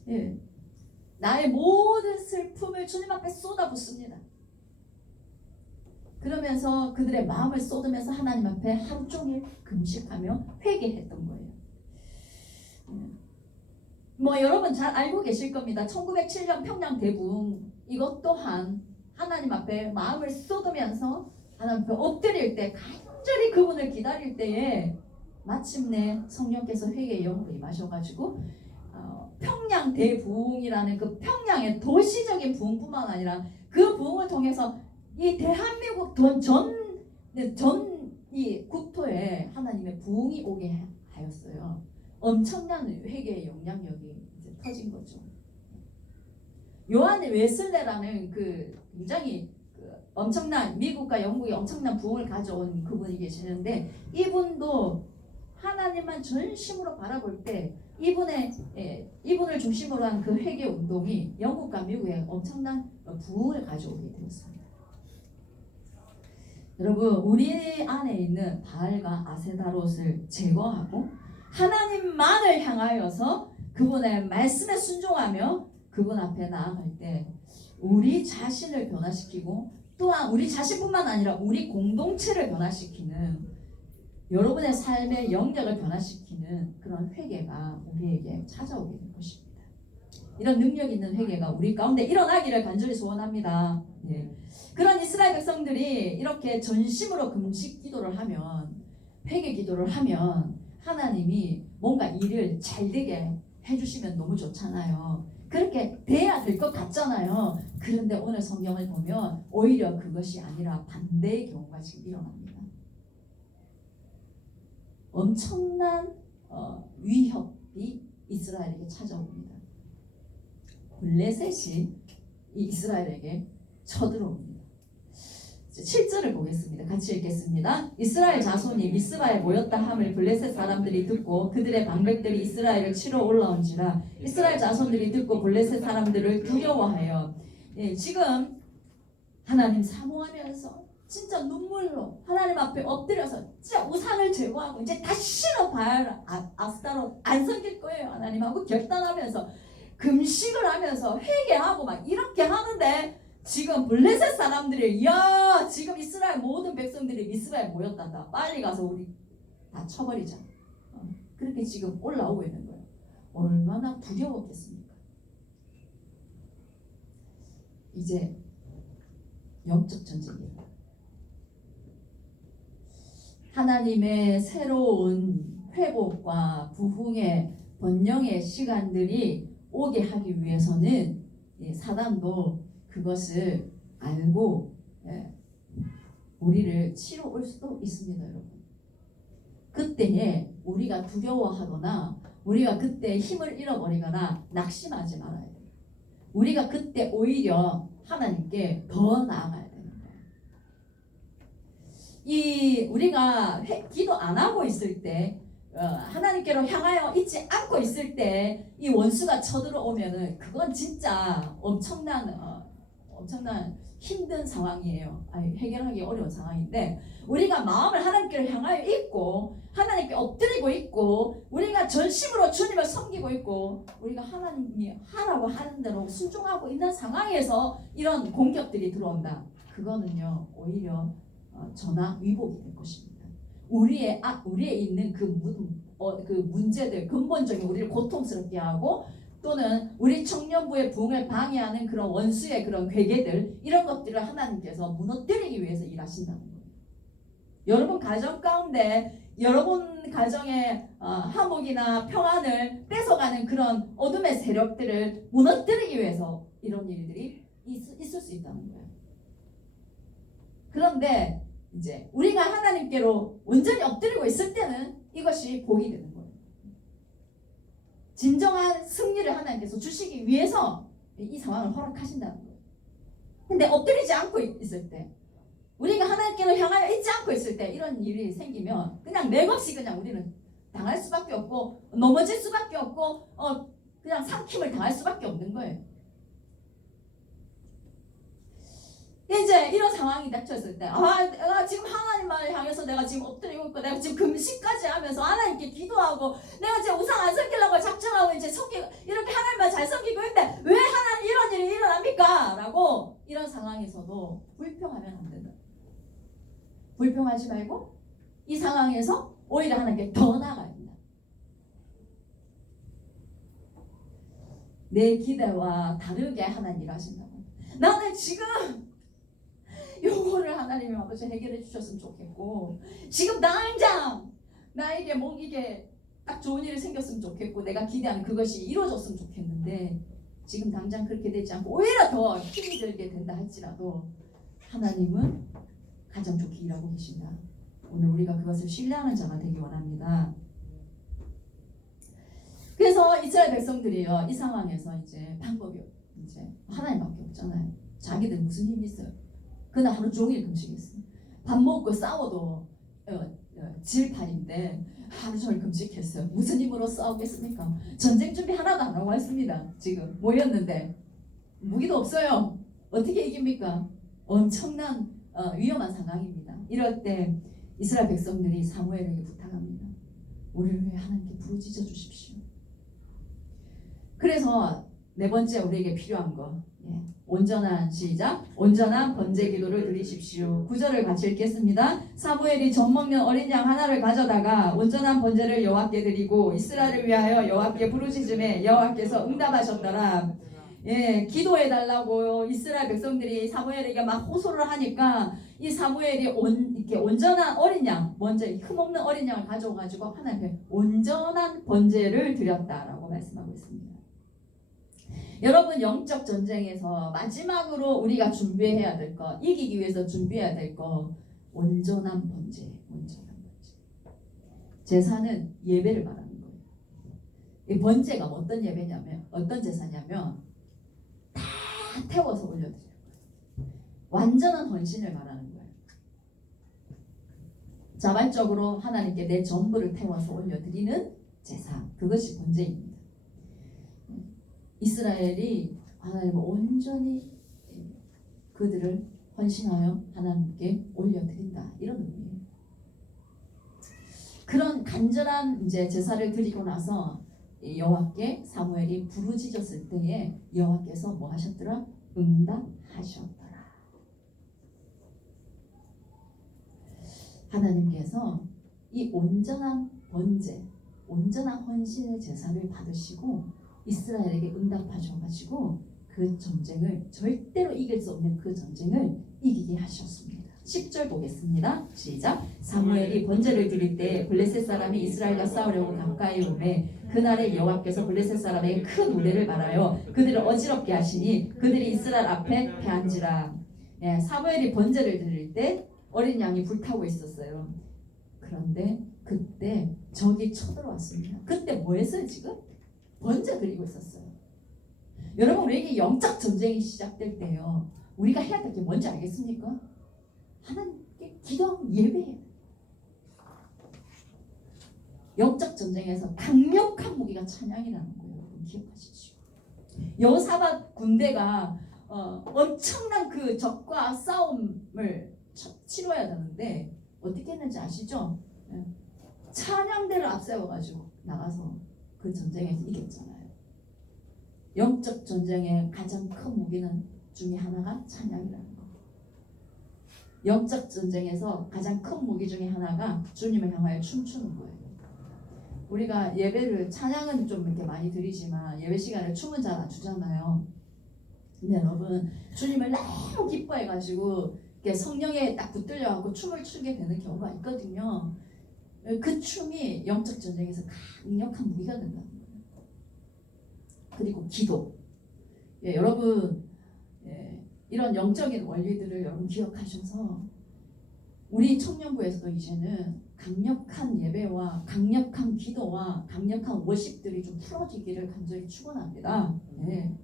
예. 나의 모든 슬픔을 주님 앞에 쏟아 붓습니다. 그러면서 그들의 마음을 쏟으면서 하나님 앞에 하루 종일 금식하며 회개했던 거예요. 뭐 여러분 잘 알고 계실 겁니다. 1907년 평양 대붕 이것 또한 하나님 앞에 마음을 쏟으면서 하나님 앞에 엎드릴 때 간절히 그분을 기다릴 때에 마침내 성령께서 회개의 영으로 임하셔가지고 평양 대부흥이라는 그 평양의 도시적인 부흥뿐만 아니라 그 부흥을 통해서 이 대한민국 전 이 국토에 하나님의 부흥이 오게 하였어요. 엄청난 회개의 영향력이 이제 터진 거죠. 요한 웨슬레라는 그 굉장히 엄청난 미국과 영국이 엄청난 부흥을 가져온 그분이 계시는데 이분도 하나님만 전심으로 바라볼 때 이분을 중심으로 한 그 회개 운동이 영국과 미국에 엄청난 부흥을 가져오게 되었습니다. 여러분 우리 안에 있는 바알과 아세다롯을 제거하고 하나님만을 향하여서 그분의 말씀에 순종하며 그분 앞에 나아갈 때 우리 자신을 변화시키고 또한 우리 자신뿐만 아니라 우리 공동체를 변화시키는 여러분의 삶의 영역을 변화시키는 그런 회개가 우리에게 찾아오게 될 것입니다. 이런 능력 있는 회개가 우리 가운데 일어나기를 간절히 소원합니다. 예. 그런 이스라엘 백성들이 이렇게 전심으로 금식 기도를 하면 회개 기도를 하면 하나님이 뭔가 일을 잘 되게 해주시면 너무 좋잖아요. 그렇게 돼야 될 것 같잖아요. 그런데 오늘 성경을 보면 오히려 그것이 아니라 반대의 경우가 지금 일어납니다. 엄청난 위협이 이스라엘에게 찾아옵니다. 블레셋이 이스라엘에게 쳐들어옵니다. 7절을 보겠습니다. 같이 읽겠습니다. 이스라엘 자손이 미스바에 모였다 함을 블레셋 사람들이 듣고 그들의 방백들이 이스라엘을 치러 올라온지라 이스라엘 자손들이 듣고 블레셋 사람들을 두려워하여 지금 하나님 사모하면서 진짜 눈물로 하나님 앞에 엎드려서 진짜 우상을 제거하고 이제 다시는 바알 아스타롯 안 섬길 거예요 하나님 하고 결단하면서 금식을 하면서 회개하고 막 이렇게 하는데 지금 블레셋 사람들이 야 지금 이스라엘 모든 백성들이 미스바에 모였단다. 빨리 가서 우리 다 쳐버리자. 그렇게 지금 올라오고 있는 거예요. 얼마나 두려웠겠습니까? 이제 영적 전쟁이에요. 하나님의 새로운 회복과 부흥의 번영의 시간들이 오게 하기 위해서는 사단도 그것을 알고 우리를 치러 올 수도 있습니다, 여러분. 그때에 우리가 두려워하거나 우리가 그때 힘을 잃어버리거나 낙심하지 말아야 돼요. 우리가 그때 오히려 하나님께 더 나아가야 되는 거예요. 우리가 기도 안 하고 있을 때 하나님께로 향하여 있지 않고 있을 때 이 원수가 쳐들어오면은 그건 진짜 엄청난 힘든 상황이에요. 해결하기 어려운 상황인데 우리가 마음을 하나님께로 향하여 있고 하나님께 엎드리고 있고 우리가 전심으로 주님을 섬기고 있고 우리가 하나님이 하라고 하는 대로 순종하고 있는 상황에서 이런 공격들이 들어온다. 그거는요 오히려 전화 위복이 될 것입니다. 우리에 있는 그 문제들 근본적인 우리를 고통스럽게 하고 또는 우리 청년부의 부흥을 방해하는 그런 원수의 그런 괴계들 이런 것들을 하나님께서 무너뜨리기 위해서 일하신다는 거예요. 여러분 가정 가운데 여러분 가정의 화목이나 평안을 뺏어가는 그런 어둠의 세력들을 무너뜨리기 위해서 이런 일들이 있을 수 있다는 거예요. 그런데 이제 우리가 하나님께로 온전히 엎드리고 있을 때는 이것이 복이 되는 거예요. 진정한 승리를 하나님께서 주시기 위해서 이 상황을 허락하신다는 거예요. 근데 엎드리지 않고 있을 때 우리가 하나님께로 향하여 있지 않고 있을 때 이런 일이 생기면 그냥 맥없이 그냥 우리는 당할 수밖에 없고 넘어질 수밖에 없고 그냥 삼킴을 당할 수밖에 없는 거예요. 이제 이런 상황이 닥쳤을 때 내가 지금 하나님을 향해서 내가 지금 엎드리고 있고 내가 지금 금식까지 하면서 하나님께 기도하고 내가 지금 우상 안 섬기려고 작정하고 이제 이렇게 하나님만 잘 섬기고 있는데 왜 하나님 이런 일이 일어납니까? 라고 이런 상황에서도 불평하면 안 된다. 불평하지 말고 이 상황에서 오히려 하나님께 더 나아가야 된다. 내 기대와 다르게 하나님 일하신다고. 나는 지금 요거를 하나님이 아버지 해결해 주셨으면 좋겠고 지금 당장 나에게 이게 딱 좋은 일이 생겼으면 좋겠고 내가 기대하는 그것이 이루어졌으면 좋겠는데 지금 당장 그렇게 되지 않고 오히려 더 힘이 들게 된다 할지라도 하나님은 가장 좋게 일하고 계신다. 오늘 우리가 그것을 신뢰하는 자가 되기 원합니다. 그래서 이스라엘 백성들이요 이 상황에서 이제 방법이 이제 하나님밖에 없잖아요. 자기들 무슨 힘이 있어요? 그날 하루 종일 금식했어요. 밥 먹고 싸워도 질판인데 하루 종일 금식했어요. 무슨 힘으로 싸우겠습니까? 전쟁 준비 하나도 안 하고 했습니다. 지금 모였는데 무기도 없어요. 어떻게 이깁니까? 엄청난 위험한 상황입니다. 이럴 때 이스라엘 백성들이 사무엘에게 부탁합니다. 우리를 위해 하나님께 부르짖어 주십시오. 그래서 네 번째 우리에게 필요한 거 온전한 온전한 번제 기도를 드리십시오. 9절을 같이 읽겠습니다. 사무엘이 젖 먹는 어린 양 하나를 가져다가 온전한 번제를 여호와께 드리고 이스라엘을 위하여 여호와께 부르짖음에 여호와께서 응답하셨더라. 기도해 달라고 이스라엘 백성들이 사무엘에게 막 호소를 하니까 이 사무엘이 이렇게 온전한 어린 양, 먼저 흠없는 어린 양을 가져가지고 하나님께 온전한 번제를 드렸다라고 말씀하고 있습니다. 여러분 영적 전쟁에서 마지막으로 우리가 준비해야 될 것, 이기기 위해서 준비해야 될 것, 온전한 번제. 제사는 예배를 말하는 거예요. 이 번제가 어떤 예배냐면, 어떤 제사냐면 다 태워서 올려드려요. 완전한 헌신을 말하는 거예요. 자발적으로 하나님께 내 전부를 태워서 올려드리는 제사, 그것이 번제입니다. 이스라엘이 하나님을 온전히 그들을 헌신하여 하나님께 올려드린다 이런 의미예요. 그런 간절한 이제 제사를 드리고 나서 여호와께 사무엘이 부르짖었을 때에 여호와께서 뭐 하셨더라? 응답하셨더라. 하나님께서 이 온전한 번제, 온전한 헌신의 제사를 받으시고 이스라엘에게 응답하셔가지고 그 전쟁을 절대로 이길 수 없는 그 전쟁을 이기게 하셨습니다. 10절 보겠습니다. 시작. 사무엘이 번제를 드릴 때 블레셋 사람이 이스라엘과 싸우려고 가까이 오매 그날에 여호와께서 블레셋 사람에게 큰 우레를 말하여 그들을 어지럽게 하시니 그들이 이스라엘 앞에 패한지라. 사무엘이 번제를 드릴 때 어린 양이 불타고 있었어요. 그런데 그때 적이 쳐들어왔습니다. 그때 뭐 했어요 지금? 번제 드리고 있었어요. 여러분 우리에게 영적 전쟁이 시작될 때요. 우리가 해야 될 게 뭔지 알겠습니까? 하나님께 기도하고 예배해요. 영적 전쟁에서 강력한 무기가 찬양이라는 거예요. 여러분 기억하십시오. 여호사밧 군대가 엄청난 그 적과 싸움을 치러야 되는데 어떻게 했는지 아시죠? 찬양대를 앞세워가지고 나가서 그 전쟁에서 이겼잖아요. 영적 전쟁의 가장 큰 무기는 중에 하나가 찬양이라는 거. 영적 전쟁에서 가장 큰 무기 중에 하나가 주님을 향하여 춤추는 거예요. 우리가 예배를 찬양은 좀 이렇게 많이 드리지만 예배 시간에 춤은 잘 안 추잖아요. 근데 여러분 주님을 너무 기뻐해가지고 성령에 딱 붙들려갖고 춤을 추게 되는 경우가 있거든요. 그 춤이 영적 전쟁에서 강력한 무기가 된다는 거예요. 그리고 기도. 여러분 이런 영적인 원리들을 여러분 기억하셔서 우리 청년부에서도 이제는 강력한 예배와 강력한 기도와 강력한 워십들이 좀 풀어지기를 간절히 축원합니다. 네.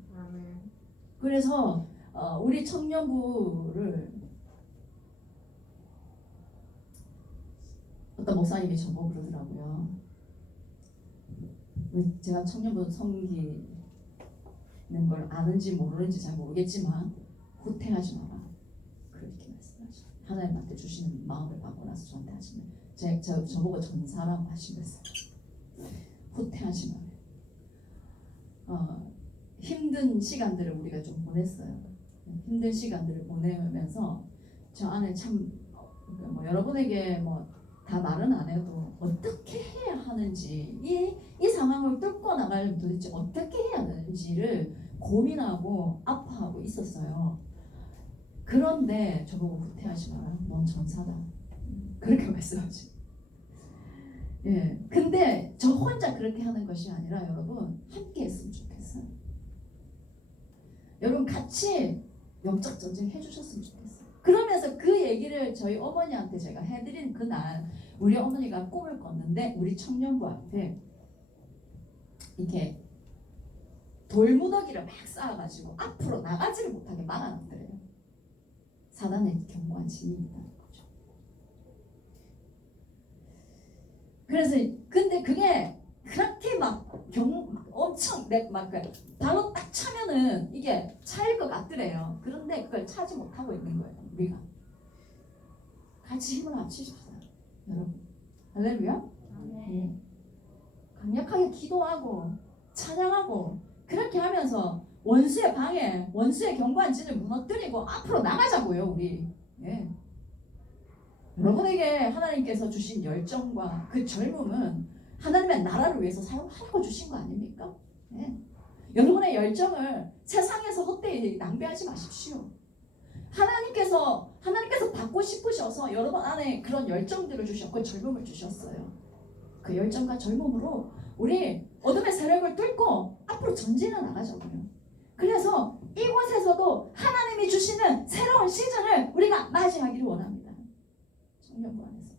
그래서 우리 청년부를 어떤 목사님이 저보고 그러더라고요. 제가 청년부 섬기는 걸 아는지 모르는지 잘 모르겠지만 후퇴하지 마라. 그렇게 말씀하시죠. 하나님한테 주시는 마음을 받고 나서 저한테 하시면 저보고 전사라고 하시면서 후퇴하지 마라. 힘든 시간들을 우리가 좀 보냈어요. 힘든 시간들을 보내면서 저 안에 참 뭐 여러분에게 뭐 다 말은 안 해도 어떻게 해야 하는지 이 상황을 뚫고 나가려면 도대체 어떻게 해야 되는지를 고민하고 아파하고 있었어요. 그런데 저보고 후퇴하지 마라. 넌 전사다. 그렇게 말씀하지. 예. 근데 저 혼자 그렇게 하는 것이 아니라 여러분 함께 했으면 좋겠어요. 여러분 같이 영적 전쟁 해주셨으면 좋겠어요. 그러면서 그 얘기를 저희 어머니한테 제가 해드린 그날 우리 어머니가 꿈을 꿨는데 우리 청년부 앞에 이렇게 돌무더기를 막 쌓아가지고 앞으로 나가지를 못하게 막아놨더래요. 사단의 견고한 진입이라는 거죠. 그래서 근데 그게 그렇게 막 엄청 막 바로 딱 차면은 이게 차일 것 같더래요. 그런데 그걸 차지 못하고 있는 거예요. 우리가 같이 힘을 합치십시다, 여러분. 할렐루야. 네. 강력하게 기도하고 찬양하고 그렇게 하면서 원수의 방해, 원수의 견고한 진을 무너뜨리고 앞으로 나가자고요, 우리. 예. 여러분에게 하나님께서 주신 열정과 그 젊음은 하나님의 나라를 위해서 사용하라고 주신 거 아닙니까? 예. 여러분의 열정을 세상에서 헛되이 낭비하지 마십시오. 하나님께서 받고 싶으셔서 여러분 안에 그런 열정들을 주셨고 젊음을 주셨어요. 그 열정과 젊음으로 우리 어둠의 세력을 뚫고 앞으로 전진해 나가자고요. 그래서 이곳에서도 하나님이 주시는 새로운 시즌을 우리가 맞이하기를 원합니다. 청년부 안에서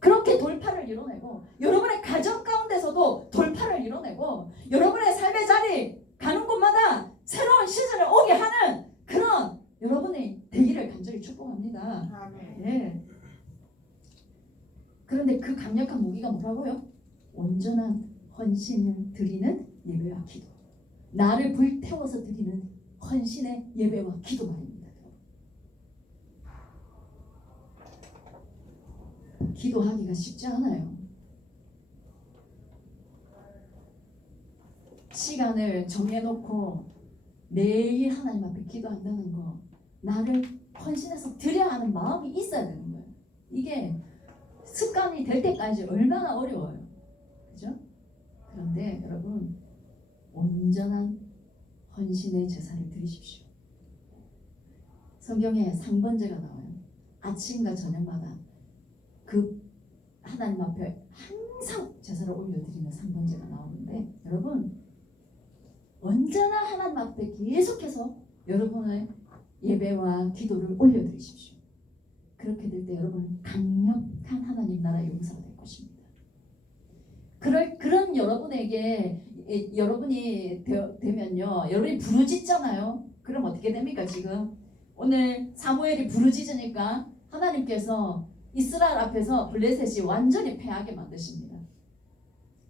그렇게 돌파를 이뤄내고 여러분의 가정 가운데서도 돌파를 이뤄내고 여러분의 삶의 자리 가는 곳마다 새로운 시즌을 오게 하는 그런 여러분의 되기를 간절히 축복합니다. 네. 그런데 그 강력한 무기가 뭐라고요? 온전한 헌신을 드리는 예배와 기도. 나를 불태워서 드리는 헌신의 예배와 기도 말입니다. 기도하기가 쉽지 않아요. 시간을 정해놓고 매일 하나님 앞에 기도한다는 거, 나를 헌신해서 드려야 하는 마음이 있어야 되는 거예요. 이게 습관이 될 때까지 얼마나 어려워요. 그죠? 그런데 여러분 온전한 헌신의 제사를 드리십시오. 성경에 상번제가 나와요. 아침과 저녁마다 그 하나님 앞에 항상 제사를 올려드리는 상번제가 나오는데 여러분 언제나 하나님 앞에 계속해서 여러분의 예배와 기도를 올려드리십시오. 그렇게 될 때 여러분 강력한 하나님 나라의 용사가 될 것입니다. 그런 여러분에게 여러분이 되면요, 여러분이 부르짖잖아요. 그럼 어떻게 됩니까? 지금 오늘 사무엘이 부르짖으니까 하나님께서 이스라엘 앞에서 블레셋이 완전히 패하게 만드십니다.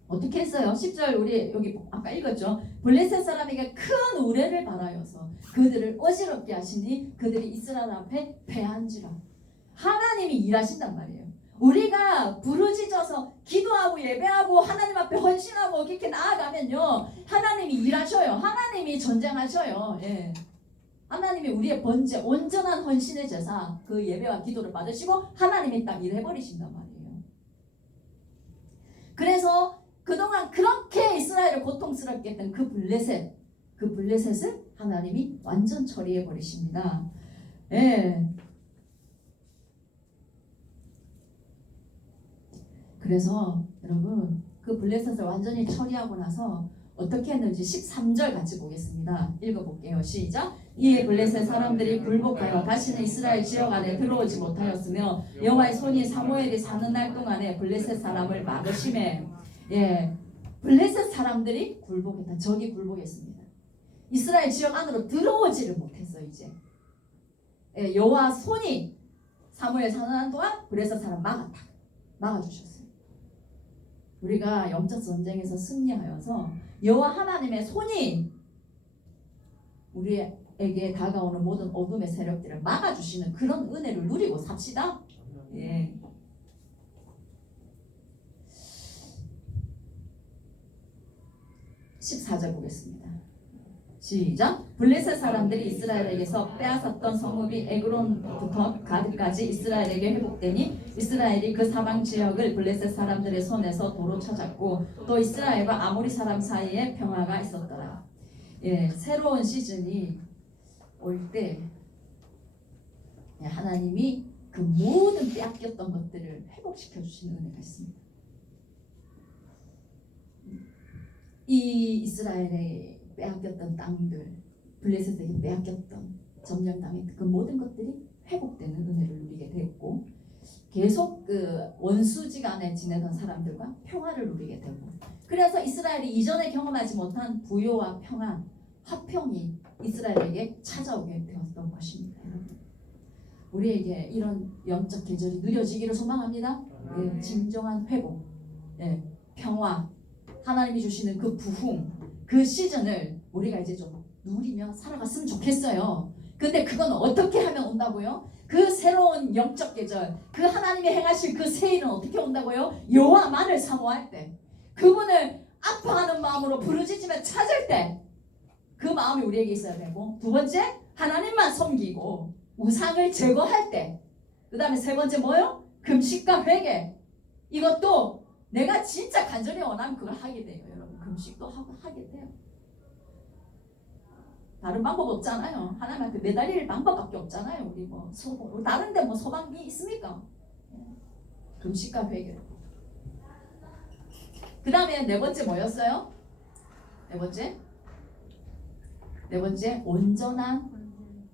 어떻게 했어요? 10절 우리 여기 아까 읽었죠. 블레셋 사람에게 큰 우레를 발하여서 그들을 어지럽게 하시니 그들이 이스라엘 앞에 패한지라. 하나님이 일하신단 말이에요. 우리가 부르짖어서 기도하고 예배하고 하나님 앞에 헌신하고 이렇게 나아가면요, 하나님이 일하셔요. 하나님이 전쟁하셔요. 예. 하나님이 우리의 번제, 온전한 헌신의 제사, 그 예배와 기도를 받으시고 하나님이 딱 일해버리신단 말이에요. 그래서 그동안 그렇게 이스라엘을 고통스럽게 했던 그 블레셋을 하나님이 완전 처리해 버리십니다. 예. 그래서 여러분 그 블레셋을 완전히 처리하고 나서 어떻게 했는지 13절 같이 보겠습니다. 읽어볼게요. 시작. 이에 블레셋 사람들이 굴복하여 다시는 이스라엘 지역 안에 들어오지 못하였으며 여호와의 손이 사무엘이 사는 날 동안에 블레셋 사람을 막으심에, 예, 블레셋 사람들이 굴복했다. 적이 굴복했습니다. 이스라엘 지역 안으로 들어오지를 못했어. 이제, 예, 여호와 손이 사무엘 사는 날 동안 블레셋 사람 막아주셨어요. 우리가 영적 전쟁에서 승리하여서 여호와 하나님의 손이 우리에게 다가오는 모든 어둠의 세력들을 막아주시는 그런 은혜를 누리고 삽시다. 예. (14절) 보겠습니다. 시작. 블레셋 사람들이 이스라엘에게서 빼앗았던 성읍이 에그론부터 가드까지 이스라엘에게 회복되니 이스라엘이 그 사방 지역을 블레셋 사람들의 손에서 도로 찾았고 또 이스라엘과 아모리 사람 사이에 평화가 있었더라. 예, 새로운 시즌이 올 때 하나님이 그 모든 빼앗겼던 것들을 회복시켜 주시는 은혜가 있습니다. 이 이스라엘의 빼앗겼던 땅들, 블레셋에게 빼앗겼던 점령당했던 그 모든 것들이 회복되는 은혜를 누리게 됐고, 계속 그 원수지간에 지내던 사람들과 평화를 누리게 되고, 그래서 이스라엘이 이전에 경험하지 못한 부요와 평안, 화평이 이스라엘에게 찾아오게 되었던 것입니다. 우리에게 이런 영적 계절이 누려지기를 소망합니다. 예, 진정한 회복, 예, 평화, 하나님이 주시는 그 부흥, 그 시즌을 우리가 이제 좀 누리며 살아갔으면 좋겠어요. 근데 그건 어떻게 하면 온다고요? 그 새로운 영적 계절, 그 하나님이 행하실 그 새 일은 어떻게 온다고요? 여호와만을 사모할 때, 그분을 아파하는 마음으로 부르짖으며 찾을 때, 그 마음이 우리에게 있어야 되고, 두 번째, 하나님만 섬기고 우상을 제거할 때, 그 다음에 세 번째 뭐요? 금식과 회개. 이것도 내가 진짜 간절히 원하면 그걸 하게 돼요. 여러분, 금식도 하게 돼요. 다른 방법 없잖아요. 하나님한테 매달릴 방법밖에 없잖아요. 우리 뭐 다른데 뭐 소방이 있습니까? 금식과 회개. 그 다음에 네 번째 뭐였어요? 네 번째 온전한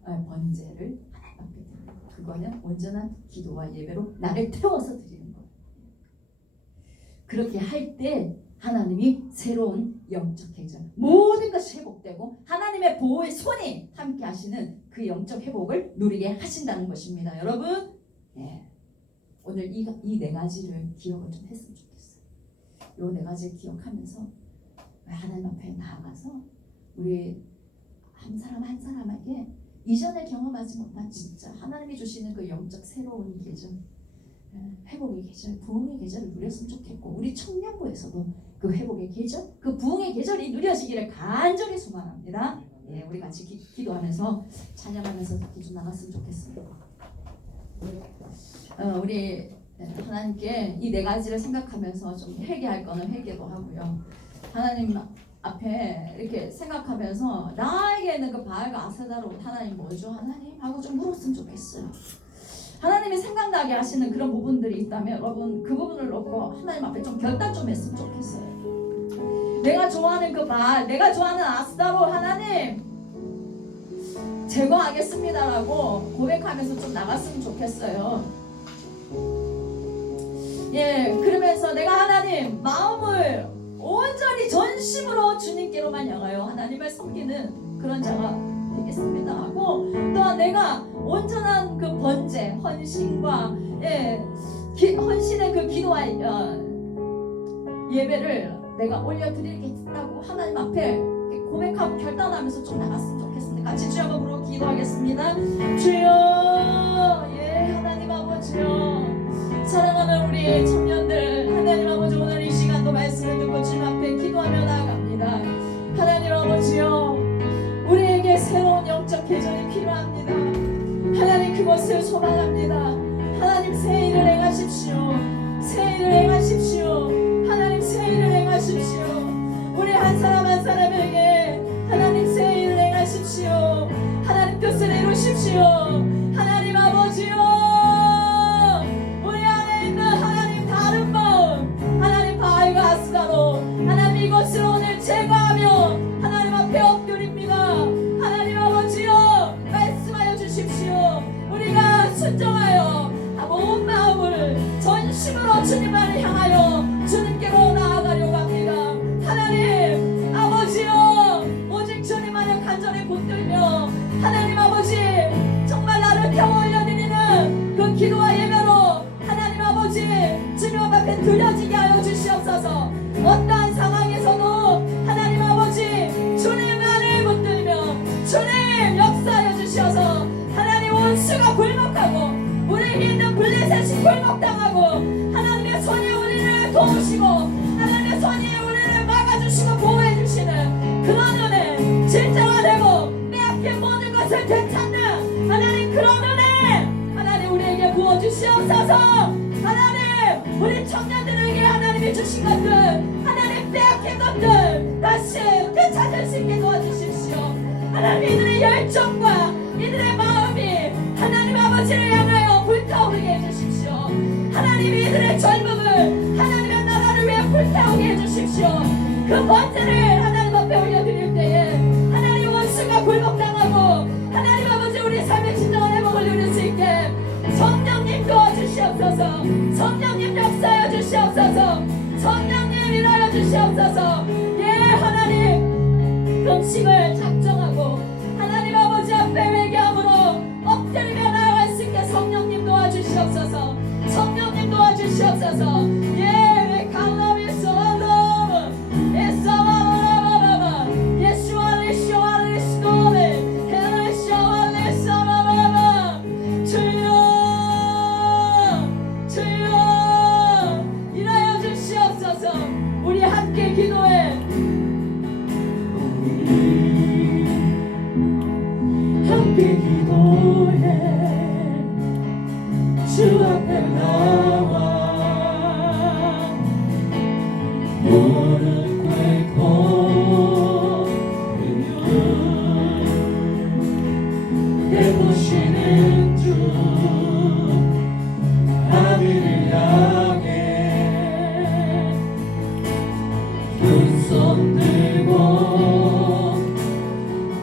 번제를 하나님 앞에 드립니다. 그거는 온전한 기도와 예배로 나를 태워서 드리는 거예요. 그렇게 할 때 하나님이 새로운 영적 계절, 모든 것이 회복되고 하나님의 보호의 손이 함께 하시는 그 영적 회복을 누리게 하신다는 것입니다. 여러분, 예, 오늘 이 네 가지를 기억을 좀 했으면 좋겠어요. 이 네 가지를 기억하면서 하나님 앞에 나아가서 우리 한 사람 한 사람에게 이전에 경험하지 못한 진짜 하나님이 주시는 그 영적 새로운 계절, 회복의 계절, 부흥의 계절을 누렸으면 좋겠고, 우리 청년부에서도 그 회복의 계절, 그 부흥의 계절이 누려지기를 간절히 소망합니다. 예, 우리 같이 기도하면서 찬양하면서 기도 나갔으면 좋겠습니다. 우리 하나님께 이 네 가지를 생각하면서 좀 회개할 거는 회개도 하고요. 하나님 앞에 이렇게 생각하면서 나에게는 그 바알과 아세다로 하나님 뭐죠? 하나님 하고 좀 물었으면 좋겠어요. 하나님이 생각나게 하시는 그런 부분들이 있다면 여러분 그 부분을 놓고 하나님 앞에 좀 결단 좀 했으면 좋겠어요. 내가 좋아하는 그 바알, 내가 좋아하는 아스타로 하나님 제거하겠습니다라고 고백하면서 좀 나갔으면 좋겠어요. 예, 그러면서 내가 하나님 마음을 온전히 전심으로 주님께로만 향하여 하나님을 섬기는 그런 자가 되겠습니다 하고, 또한 내가 온전한 그 번제, 헌신과 헌신의 그 기도와 예배를 내가 올려드리겠다고 하나님 앞에 고백하고 결단하면서 좀 나갔으면 좋겠습니다. 같이 주여 한번 부르고 기도하겠습니다. 주여, 예, 하나님 아버지여, 사랑하는 우리 청년들, 하나님 아버지 오늘 이 시간도 말씀을 듣고 주님 앞에 기도하며 나아갑니다. 하나님 아버지여, 우리에게 새로운 영적 개전이 필요합니다. 하나님 그것을 소망합니다. 하나님 새 일을 행하십시오. 새 일을 행하십시오. 하나님 새 일을 행하십시오. 우리 한 사람 한 사람에게 하나님 새 일을 행하십시오. 하나님 뜻을 이루십시오. 하나님 아버지요, 우리 안에 있는 하나님 다른 마음, 하나님 바알과 아스다로 하나님 이것을 오늘 제거하며 하나님 앞에 엎드립니다. 하나님 아버지요, 말씀하여 주십시오. 우리가 순종하여 온 마음을 전심으로 주님을 향하여 주님께로 나아가려고 합니다. 하나님 아버지요, 오직 주님만을 간절히 붙들며 하나님 아버지 정말 나를 태워 올려드리는 그 기도와 예배로 하나님 아버지 주님 앞에 드려지게 하여 주시옵소서. 어떠한 상황에서도 하나님 아버지 주님만을 붙들며 주님 역사하여 주시어서 하나님 원수가 굴복하고 우리에게 있는 블레셋이 굴복당하고 하나님의 손이 우리를 도우시고 하나님의 손이 우리를 막아주시고 보호해주시는 그런 은혜, 진정화되고 빼앗긴 모든 것을 되찾는 하나님 그런 은혜 하나님 우리에게 부어주시옵소서. 하나님 우리 청년들에게 하나님이 주신 것들, 하나님 빼앗긴 것들 다시 되찾을 수 있게 도와주십시오. 하나님 이들의 열정과 이들의 마음이 하나님 아버지를 향하여 불타오르게 해주십시오. 하나님 이들의 젊음을 하나님의 나라를 위해 불타오르게 해주십시오. 그 번제를 하나님 앞에 올려드릴 때에 하나님 원수가 굴복당하고 하나님 아버지 우리 삶의 진정한 회복을 누릴 수 있게 성령님 도와주시옵소서. 성령님 역사하여 주시옵소서. 성령님 일하여 주시옵소서. 예, 하나님 금식을 작정하고 하나님 아버지 앞에 회개함으로 엎드리며 나아갈 수 있게 성령님 도와주시옵소서. 성령님 도와주시옵소서. 예, 강남이 쏘아도 예수와 예수와 예수와 예수도네 예수와 예수와 주여 주여 일하여 주시옵소서. 우리 함께 기도해 함께 기도해 주 앞에 나와 무릎 꿇고 예쁘시는 주 하늘을 향해 두 손 들고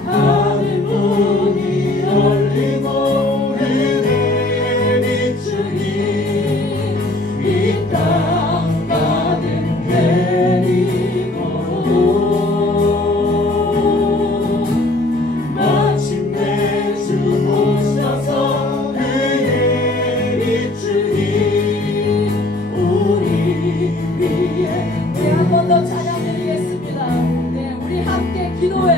하늘 문이 열리고 은혜의 빛이 이 땅 가득 내리고 마침내 주 오셔서 그의 빛이 우리 위에 네, 한 번 더 찬양드리겠습니다. 네, 우리 함께 기도해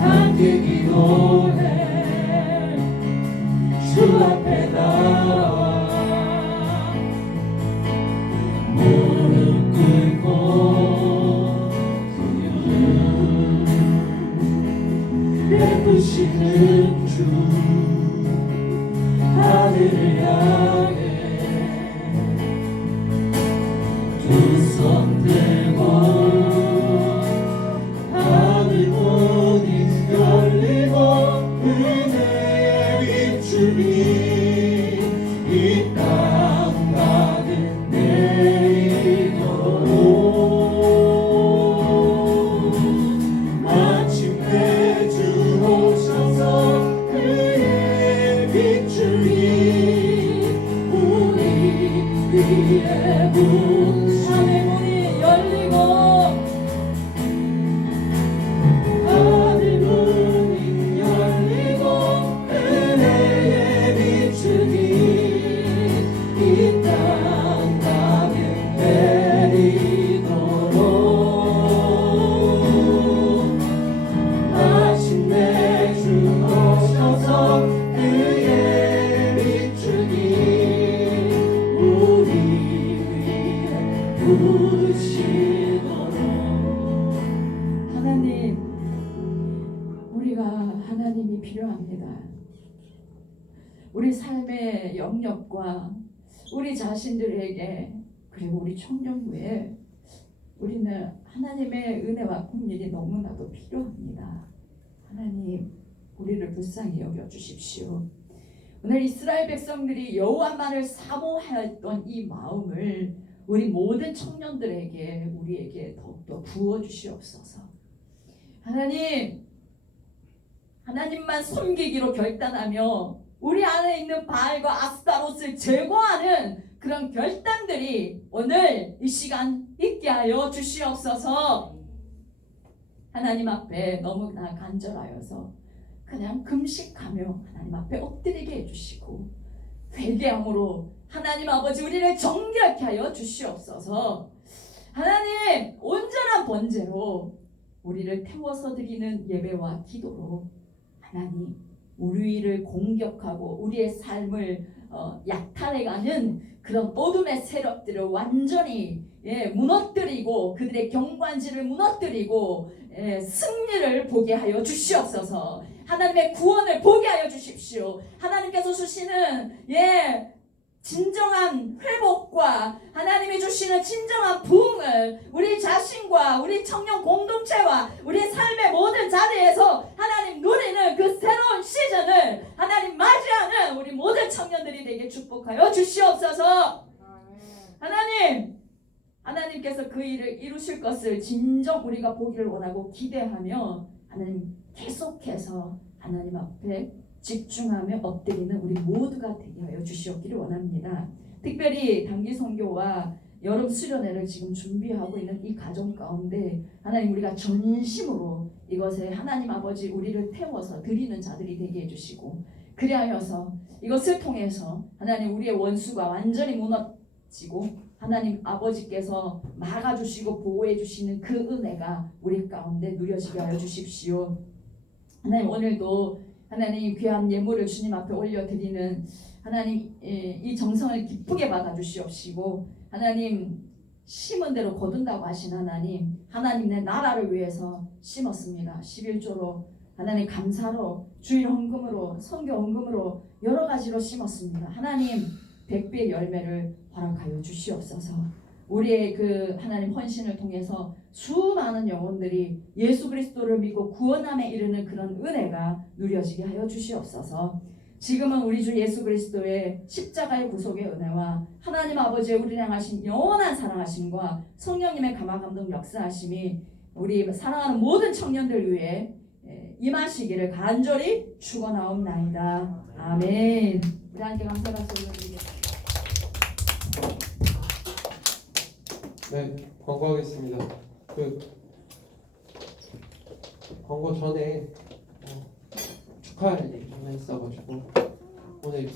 함께 기도해 주 앞에 나와 무릎 꿇고 예쁘시는 주 하늘을 향해 두 손 들고 하늘 문이 열리고 은혜의 빛이 이 땅 가득 내리도록 부르시도록 하나님, 우리가 하나님이 필요합니다. 우리 삶의 영역과 우리 자신들에게 그리고 우리 청년부에 우리는 하나님의 은혜와 긍휼이 너무나도 필요합니다. 하나님, 우리를 불쌍히 여겨 주십시오. 오늘 이스라엘 백성들이 여호와만을 사모하였던 이 마음을 우리 모든 청년들에게 우리에게 더욱더 부어 주시옵소서. 하나님, 하나님만 섬기기로 결단하며 우리 안에 있는 바알과 아스타롯을 제거하는 그런 결단들이 오늘 이 시간 있게 하여 주시옵소서. 하나님 앞에 너무나 간절하여서 그냥 금식하며 하나님 앞에 엎드리게 해주시고 회개함으로 하나님 아버지 우리를 정결케 하여 주시옵소서. 하나님, 온전한 번제로 우리를 태워서 드리는 예배와 기도로 하나님 우리를 공격하고 우리의 삶을 약탈해가는 그런 어둠의 세력들을 완전히 무너뜨리고 그들의 경관지를 무너뜨리고 승리를 보게 하여 주시옵소서. 하나님의 구원을 보게 하여 주십시오. 하나님께서 주시는 진정한 회복과 하나님이 주시는 진정한 부흥을 우리 자신과 우리 청년 공동체와 우리 삶의 모든 자리에서 하나님 누리는 그 새로운 시즌을 하나님 맞이하는 우리 모든 청년들이 되게 축복하여 주시옵소서. 하나님께서 그 일을 이루실 것을 진정 우리가 보기를 원하고 기대하며 하나님 계속해서 하나님 앞에 집중하며 엎드리는 우리 모두가 되게 하여 주시옵기를 원합니다. 특별히 단기 선교와 여름 수련회를 지금 준비하고 있는 이 가정 가운데 하나님 우리가 전심으로 이것에 하나님 아버지 우리를 태워서 드리는 자들이 되게 해주시고 그리하여서 이것을 통해서 하나님 우리의 원수가 완전히 무너지고 하나님 아버지께서 막아주시고 보호해주시는 그 은혜가 우리 가운데 누려지게 하여 주십시오. 하나님 오늘도 하나님 귀한 예물을 주님 앞에 올려드리는 하나님 이 정성을 기쁘게 받아주시옵시고 하나님 심은 대로 거둔다고 하신 하나님 내 나라를 위해서 심었습니다. 11조로 하나님 감사로 주일 헌금으로 선교 헌금으로 여러 가지로 심었습니다. 하나님 100배의 열매를 허락하여 주시옵소서. 우리의 그 하나님 헌신을 통해서 수많은 영혼들이 예수 그리스도를 믿고 구원함에 이르는 그런 은혜가 누려지게 하여 주시옵소서. 지금은 우리 주 예수 그리스도의 십자가의 구속의 은혜와 하나님 아버지의 우리를 향하신 영원한 사랑하심과 성령님의 감화감동 역사하심이 우리 사랑하는 모든 청년들 위해 임하시기를 간절히 축원하옵나이다. 아멘. 우리 함께 감사 박수 올려드리겠습니다. 네, 광고하겠습니다. 그 광고 전에 축하할 일이 하나 있어가지고 오늘